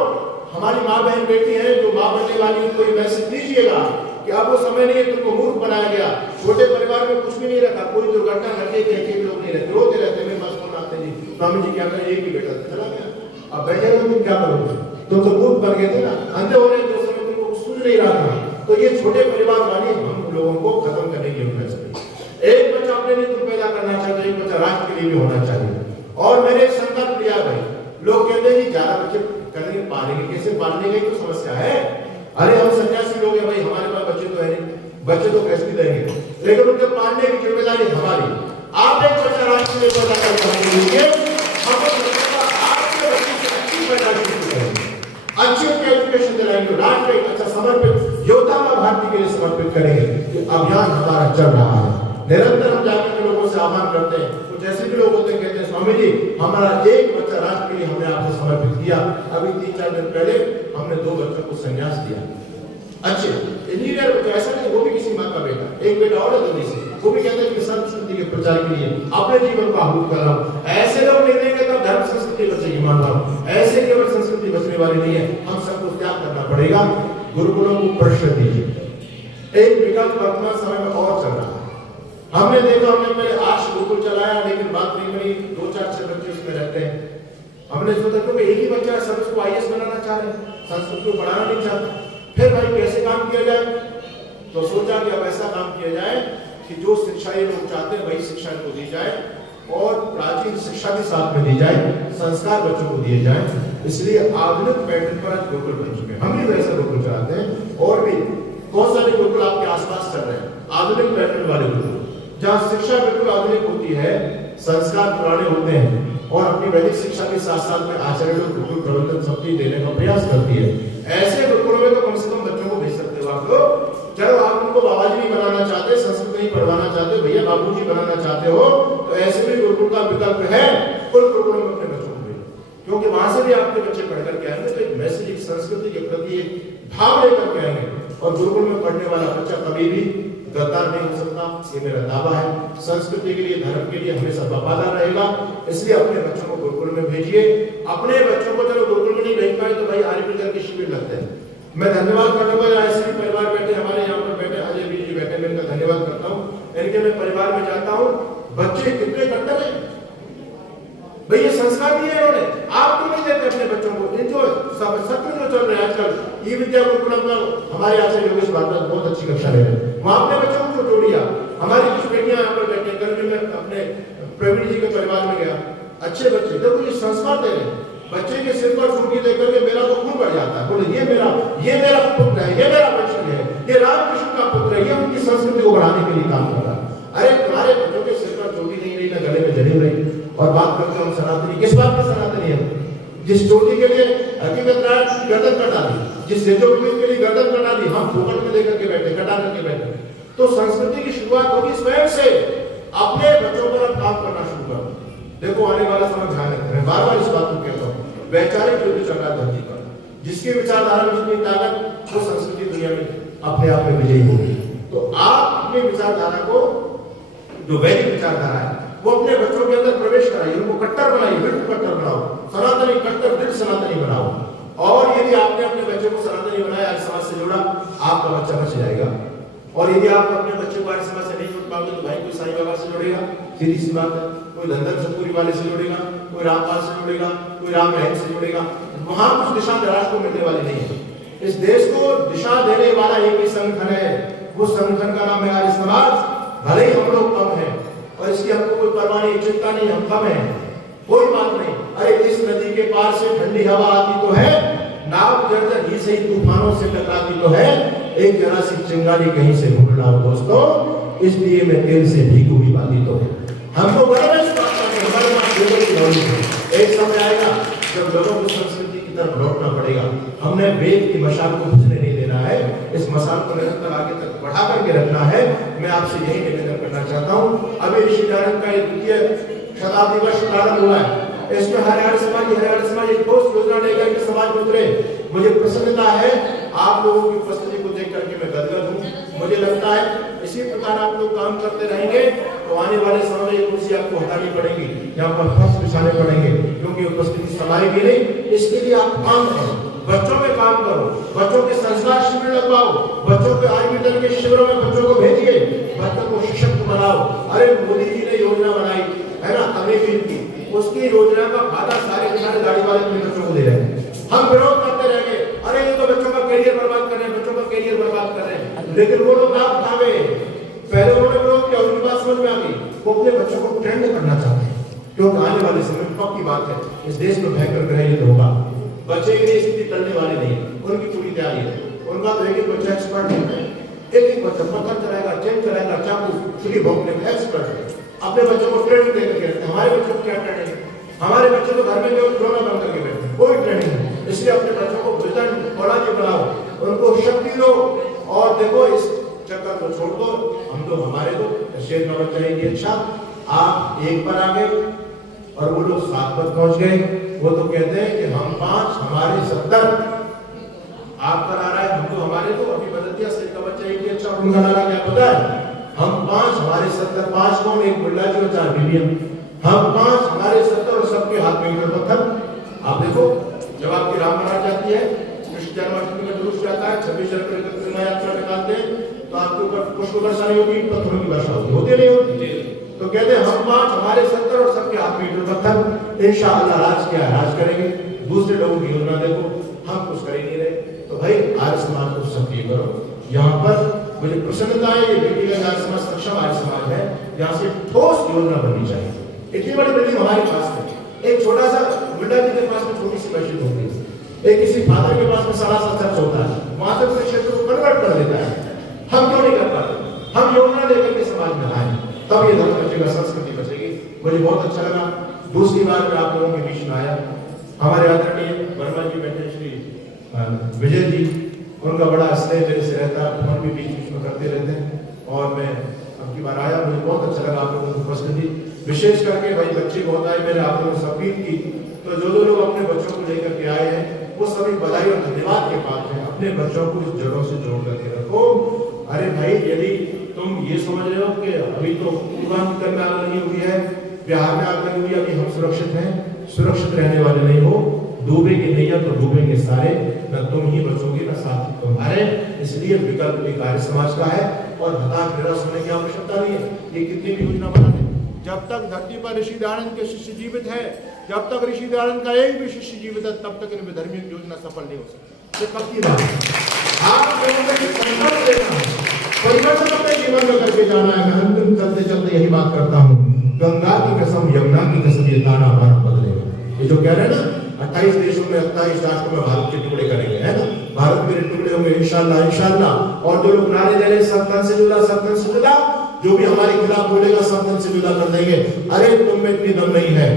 हमारी माँ बहन बेटी है जो माँ बनने वाली, उनको ये मैसेज दीजिएगा कि अब वो समय नहीं है, तुमको मूर्ख बनाया गया। छोटे परिवार में कुछ भी नहीं रखा, कोई दुर्घटना घटे कि एक लोग नहीं रहते, रोते रहते। मेरे पास फोन आते जी स्वामी जी क्या करें, एक ही बेटा चला गया, अब बैठे तुम क्या करोगे? तुम तो मूर्ख बन गए थे ना, अंधे हो रहे थे उस समय, तुमको सूझ नहीं रहा था। तो ये छोटे परिवार वाली हम लोगों को खत्म करने की योजना चाहिए। एक बच्चा अपने लिए तुम पैदा करना चाहते, एक बच्चा राष्ट्र के लिए भी होना चाहिए। और मेरे संकल्प लिया भाई, लोग कहते हैं ज्यादा बच्चे करेंगे पालेंगे, कैसे पालने की तो समस्या है। अरे हम सन्यासी लोग हैं भाई, हमारे पास बच्चे तो है नहीं, बच्चे तो कैसे देंगे, लेकिन उनके पालने की जिम्मेदारी हमारी। आप एक बच्चा राष्ट्र में पैदा कर लीजिए, हम आपके बच्चे से अच्छी पैदाइश करेंगे। समर्पित करेंगे कि अभियान हमारा चल रहा है। निरंतर हम जाकर के लोगों से आह्वान करते हैं, कुछ ऐसे भी लोग होते हैं कहते हैं स्वामी जी हमारा एक बच्चा राष्ट्र के लिए हमने आपको समर्पित किया। अभी 3-4 दिन पहले हमने 2 बच्चों को संन्यास दिया, अच्छे इंजीनियर बच्चा, ऐसा नहीं वो भी किसी माँ का बेटा, एक बेटा और है दिल्ली से, वो भी कहते हैं कि संस्कृति के प्रचार के लिए अपने जीवन को आहूत कर रहा हूँ। ऐसे लोग नहीं देंगे तब धर्म संस्कृति बचेगी। मान लो ऐसे केवल संस्कृति बचने वाली नहीं है, हम सबको त्याग करना पड़ेगा। गुरुकुलों को प्रश्न दीजिए, एक विकल्प वर्तमान समय में और चल रहा है। हमने देखा, हमने पहले आर्ष गुरुकुल चलाया लेकिन बात नहीं बनी, 2-4-6 बच्चे उसमें रहते हैं। हमने सोचा क्योंकि एक ही बच्चा है, सब उसको IAS बनाना चाह रहे हैं, संस्कृत को बढ़ाना नहीं चाहते। फिर भाई कैसे काम किया जाए, तो सोचा कि अब ऐसा काम किया जाए कि जो शिक्षा ये लोग चाहते हैं वही शिक्षा इनको दी जाए और प्राचीन शिक्षा भी साथ में दी जाए, संस्कार बच्चों को दिए जाए। इसलिए आधुनिक पैटर्न पर आज गुरुकुल बन चुके हैं। हम भी वैसा गुरुकुल चलाते हैं और भी बहुत सारे गुरुकुल आपके आसपास चल रहे हैं, आधुनिक पैटर्न वाले गुरुकुल जहाँ शिक्षा बिल्कुल आधुनिक होती है, संस्कार पुराने होते हैं और अपनी वैदिक शिक्षा के साथ साथ में आचार्य लोग गुरुकुल प्रबंधन सब चीज देने का प्रयास करती है। ऐसे गुरुकुलों में तो कम से कम बच्चों को भेज सकते हो आप लोग। चलो आप उनको बाबा जी नहीं बनाना चाहते, संस्कृत नहीं पढ़वाना चाहते, भैया बाबू जी बनाना चाहते हो, तो ऐसे भी गुरुकुल का विकल्प है। उन गुरुकुलों में अपने बच्चों को भेजो, क्योंकि वहां से भी आपके बच्चे पढ़ करके आएंगे तो एक मैसेज, एक संस्कृति के प्रति एक भाव लेकर के आएंगे। और गुरुकुल में पढ़ने वाला बच्चा कभी भी गद्दार नहीं हो सकता, ये मेरा दावा है। संस्कृति के लिए, धर्म के लिए हमेशा वफादार रहेगा। इसलिए अपने बच्चों को गुरुकुल में भेजिए। अपने बच्चों को चलो गुरुकुल में नहीं भेज पाए तो भाई आर्यभट्ट के शिविर लगते हैं। मैं धन्यवाद करूंगा ऐसे परिवार बैठे, हमारे यहाँ पर बैठे अजय वीर जी बैठे, मैं इनका धन्यवाद करता हूँ। इनके मैं परिवार में जाता हूँ, बच्चे कितने कट्टर हैं भाई, ये संस्कार दिए इन्होंने। आप क्यों नहीं देते अपने बच्चों को? इन जो सत्र जो चल रहे हैं आजकल ई विद्या गुरुकुलम का, हमारे आचार्य योगेश भारद्वाज बहुत अच्छी कक्षा ले रहे हैं, वहां अपने बच्चों को जोड़िया। हमारी कुछ बेटियां यहाँ पर बैठी, कल भी मैं अपने प्रवीण जी के परिवार में गया, अच्छे बच्चे, देखो ये संस्कार दे रहे हैं। बच्चे के सिर पर चूड़ी लेकर के मेरा तो खून बढ़ जाता है, बोले ये मेरा पुत्र है, ये मेरा बच्चा है, ये रामकृष्ण का पुत्र है, ये उनकी संस्कृति को बढ़ाने के लिए काम कर रहा है। अरे तुम्हारे बच्चों के सिर पर चोटी नहीं रही ना गले में जड़ी रही, और बात करते हैं हम सनातनी। किस बात के सनातनी है? जिस चोटी के लिए हकीकत गर्दन कटा दी, जिस सेजोपुलिस के लिए गर्दन कटा दी, हम फुकट में लेकर के बैठे, कटा करके बैठे। तो संस्कृति की शुरुआत होगी स्वयं से। अपने बच्चों पर अब काम करना शुरू करो। देखो आने वाला समय भयानक है, बार बार इस बात को कहता हूँ। वैचारिक युद्ध चल रहा है धरती पर, जिसकी विचारधारा में जितनी ताकत, वो संस्कृति दुनिया में अपने आप में विजयी होगी। तो आप अपनी विचारधारा को, जो वैदिक विचारधारा है, वो अपने बच्चों के अंदर प्रवेश कराइए, उनको कट्टर बनाइए, बिल्कुल कट्टर बनाओ, सनातनी कट्टर दृढ़ सनातनी बनाओ। और यदि आपने अपने बच्चों को सनातनी बनाया, आर्य समाज से जोड़ा, आपका बच्चा बच जाएगा। और यदि आप अपने बच्चे को आर्य समाज से नहीं जोड़ पाओगे तो भाई कोई साईं बाबा से जोड़ेगा, सीधी सी बात है, कोई धनधन सतपुरी वाले से जोड़ेगा, कोई रामपाल से जोड़ेगा, कोई राम रहीम से जोड़ेगा। वहां कुछ दिशा दराज को मिलने वाली नहीं है। इस देश को दिशा देने वाला एक ही संगठन है, वो संगठन का नाम है आर्य समाज। भले ही हम लोग कम हैं और इसकी हमको कोई परवाह नहीं, चिंता नहीं, हम कम हैं, कोई बात नहीं। अरे इस नदी के पार से ठंडी हवा आती तो है, नाव जर्जर ही सही तूफानों से टकराती तो है, एक जरा सी चिंगारी कहीं से ढूंढ लाओ दोस्तों, इसलिए मैं तेल से भीगी हुई बाती तो है। हमको गर्व है इस बात का कि हमारे पास लोगों की नॉलेज है। एक समय आएगा जब लोगों को संस्कृति की तरफ लौटना पड़ेगा। हमने वेद की मशाल को बुझने नहीं देना है, इस मशाल को निरंतर आगे तक बढ़ा करके रखना है। मैं आपसे यही निवेदन करना चाहता हूँ। अभी ऋषि नारायण का 2वीं शताब्दी वर्ष प्रारंभ हुआ है, इसमें हरियाणा समाज एक ठोस योजना लेकर के समाज में उतरे। मुझे प्रसन्नता है, आप लोगों की उपस्थिति को देख करके मैं गदगद हूँ। मुझे लगता है इसी प्रकार आप लोग काम करते रहेंगे तो आने वाले समय में ये कुर्सी आपको हटानी पड़ेगी, यहाँ पर फर्श बिछाने पड़ेंगे, क्योंकि उपस्थिति समाएगी नहीं। इसके लिए आप काम करो, बच्चों में काम करो, बच्चों के संस्कार शिविर लगवाओ, बच्चों के आयुर्वेद के शिविरों में बच्चों को भेजिए, बच्चों को सशक्त बनाओ। अरे मोदी जी ने योजना बनाई है ना अमेरिकी की, उसकी योजना का फायदा सारे गाड़ी वाले अपने बच्चों को दे रहे हैं। हम विरोध करते रहेंगे, अरे ये तो बच्चों का कैरियर बर्बाद कर रहे हैं, बच्चों का कैरियर बर्बाद कर रहे हैं। लेकिन वो लोग लाभ उठा गए, पहले उन्होंने विरोध किया, उनकी बात समझ में आ गई, वो अपने बच्चों को ट्रेंड करना चाहते हैं। क्योंकि आने वाले समय में पक्की बात है, इस देश में भयंकर ग्रह युद्ध होगा। बच्चे की स्थिति टलने वाली नहीं, उनकी पूरी तैयारी है। उनका तो एक बच्चा एक्सपर्ट है, एक बच्चा पत्थर चलाएगा, चेन चलाएगा, चाकू छुरी भोंकने में एक्सपर्ट है। अपने बच्चों को ट्रेनिंग देकर के रखते हैं। हमारे बच्चों को क्या ट्रेनिंग? हमारे बच्चे तो घर में केवल खिलौना बंद करके बैठे, कोई ट्रेनिंग नहीं। इसलिए अपने बच्चों को विजन बड़ा जी बनाओ, उनको शक्ति दो। और देखो इस वो छोड़ दो, हम तो हमारे को शेर का बच्चा ही अच्छा, आप 1 पर आ गए और वो लोग 7 पर पहुंच गए। वो तो कहते हैं कि हम 5 हमारे 70, आप पर आ रहा है, हम तो हमारे को अभी बदल दिया, शेर का बच्चा ही अच्छा, उनका नारा क्या पता है? हम 5 हमारे 70, 5 कौन? एक बुल्ला जी और 4 बीबियां, हम 5 हमारे 70 और सबके हाथ में ईंट पत्थर। आप देखो जब आपकी राम महाराज जाती है, कृष्ण जन्माष्टमी का जुलूस जाता है, 26 जनवरी को तिरंगा यात्रा निकालते हैं, तो आपके ऊपर पुष्प वर्षा नहीं होती, पत्थरों की वर्षा होती, होती नहीं होती? तो कहते हैं हम 5 हमारे 70 और सबके हाथ में ईंट पत्थर। इंशाअल्लाह राज क्या है, राज करेंगे। दूसरे लोगों की योजना देखो, हम कुछ कर ही नहीं रहे। तो भाई आर्य समाज को सक्रिय करो। यहाँ पर मुझे प्रसन्नता है, ये बेटी का आर्य समाज सक्षम आर्य समाज है, यहाँ से ठोस योजना बननी चाहिए। इतनी बड़ी बिल्डिंग हमारे पास है, एक छोटा सा बुल्ला जी के पास में छोटी सी मस्जिद होती है, एक किसी फादर के पास में सारा सा चर्च होता है, वहां से पूरे क्षेत्र को कन्वर्ट कर देता है। हम क्यों नहीं कर पाते? हम योजना लेकर के समाज में आए, तब ये धर्म बचेगा, संस्कृति बचेगी। मुझे बहुत अच्छा लगा दूसरी बार मैं आप लोगों के बीच में आया। हमारे आदरणीय वर्मा जी बैठे, श्री विजय जी, उनका बड़ा स्नेह मेरे से रहता है, फोन भी बीच में करते रहते हैं, और मैं अब की बार आया, मुझे बहुत अच्छा लगा आप लोगों की उपस्थिति, विशेष करके भाई बच्चे बहुत आए। मैंने आप लोगों से अपील की, तो जो लोग अपने बच्चों को लेकर के आए हैं वो सभी बधाई और धन्यवाद के पात्र हैं। अपने बच्चों को इस जड़ों से जोड़ करके रखो। अरे भाई, यदि तुम ये समझ रहे हो कि अभी तो कुर्बानी में आग लगी हुई है, बिहार में आग लगी हुई है, अभी हम सुरक्षित हैं, सुरक्षित रहने वाले नहीं हो, डूबेंगे नहीं है तो डूबेंगे सारे, न तुम ही बचोगे न साथी तुम्हारे। इसलिए विकल्प एक आर्य समाज का है, और हताश निराश होने की आवश्यकता नहीं है। ये कितनी भी योजना बना दे, जब तक धरती पर ऋषि दयानंद के शिष्य जीवित है, जब तक ऋषि दयानंद का एक भी शिष्य जीवित है, तब तक इन विधर्मी योजना सफल नहीं हो सकती। ये कब की बात है? आप लोगों को संकल्प लेना है, परिवर्तन अपने जीवन में करके जाना है। मैं अंतिम चलते चलते यही बात करता हूँ, गंगा की कसम, यमुना की कसम, ये ताना बाना बदलेगा। ये जो कह रहे हैं ना, 28 देशों में 28 राष्ट्रों में भारत के टुकड़े करेंगे, है ना, भारत मेरे टुकड़े होंगे इंशाल्लाह, इंशाल्लाह। और जो लोग नारे दे रहे सब तन से जुदा, सब तन से जुदा, जो भी हमारे खिलाफ बोलेगा सब तन से जुदा कर देंगे। अरे तुम में इतनी दम नहीं है।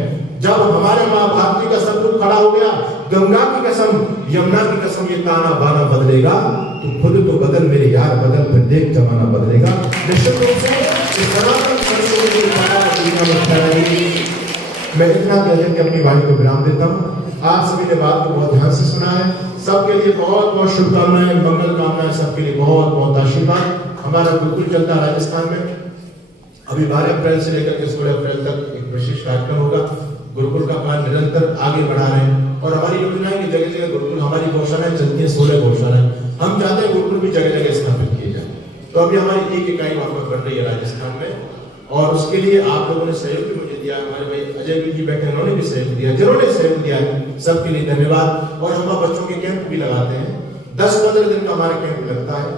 जब हमारे माँ भारती का शत्रु खड़ा हो गया, गंगा की कसम, यमुना की कसम, ये ताना बाना बदलेगा, तो खुद तो बदल मेरे यार, बदल, फिर देख जमाना बदलेगा। निश्चित रूप से सनातन संस्कृति की धारा दुनिया में फैलाएगी। मैं इतना कहकर के अपनी वाणी को विराम देता हूँ। आप सभी ने बात को बहुत ध्यान से सुना है। सबके लिए बहुत बहुत शुभकामनाएं, मंगल कामनाएं, सबके लिए बहुत बहुत आशीर्वाद। हमारा गुरुकुल चलता है राजस्थान में, अभी 12 अप्रैल से लेकर के 16 अप्रैल तक एक विशेष कार्यक्रम होगा। गुरुकुल का कार्य निरंतर आगे बढ़ा रहे हैं, और हमारी योजना है कि जगह जगह गुरुकुल, हमारी गौशालाएं चलती है, 16 गौशालाएं, हम चाहते हैं गुरुकुल भी जगह जगह स्थापित किए जाए। तो अभी हमारी एक इकाई वहां पर बन रही है राजस्थान में, और उसके लिए आप लोगों ने सहयोग भी मुझे दिया। हमारे भाई अजय जी बैठे, उन्होंने भी सहयोग दिया, जिन्होंने सहयोग दिया है सबके लिए धन्यवाद। और हम बच्चों के कैंप भी लगाते हैं, 10-15 दिन का हमारा कैंप लगता है।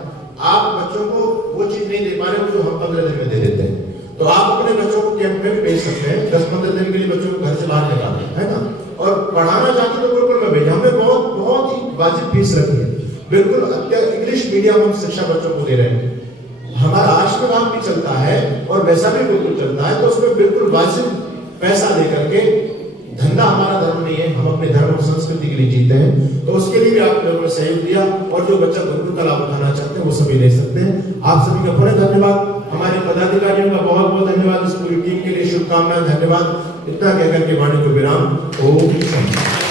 आप बच्चों को वो चीज नहीं दे पा रहे हो जो हम 15 दिन में दे देते हैं, तो आप अपने बच्चों को कैंप में भी भेज सकते हैं। 10-15 दिन के लिए बच्चों को घर से बाहर निकालते हैं, है ना, और पढ़ाना चाहते तो गुरुकुल में भेजें। हमने बहुत बहुत ही वाजिब फीस रखी है, बिल्कुल इंग्लिश मीडियम हम शिक्षा बच्चों को दे रहे हैं। हमारा आश्रम भी चलता है और वैसा भी गुरुकुल चलता है, तो उसमें बिल्कुल वाजिब पैसा लेकर के, धंधा हमारा धर्म नहीं है, हम अपने धर्म और संस्कृति के लिए जीते हैं। तो उसके लिए भी आप लोगों ने सहयोग दिया, और जो बच्चा गुरुकुल का लाभ उठाना चाहते हैं वो सभी ले सकते हैं। आप सभी का बड़ा धन्यवाद। हमारे पदाधिकारियों का बहुत बहुत धन्यवाद, इस पूरी टीम के लिए शुभकामनाएं, धन्यवाद। इतना कहकर के वाणी को विराम। ओम शांति।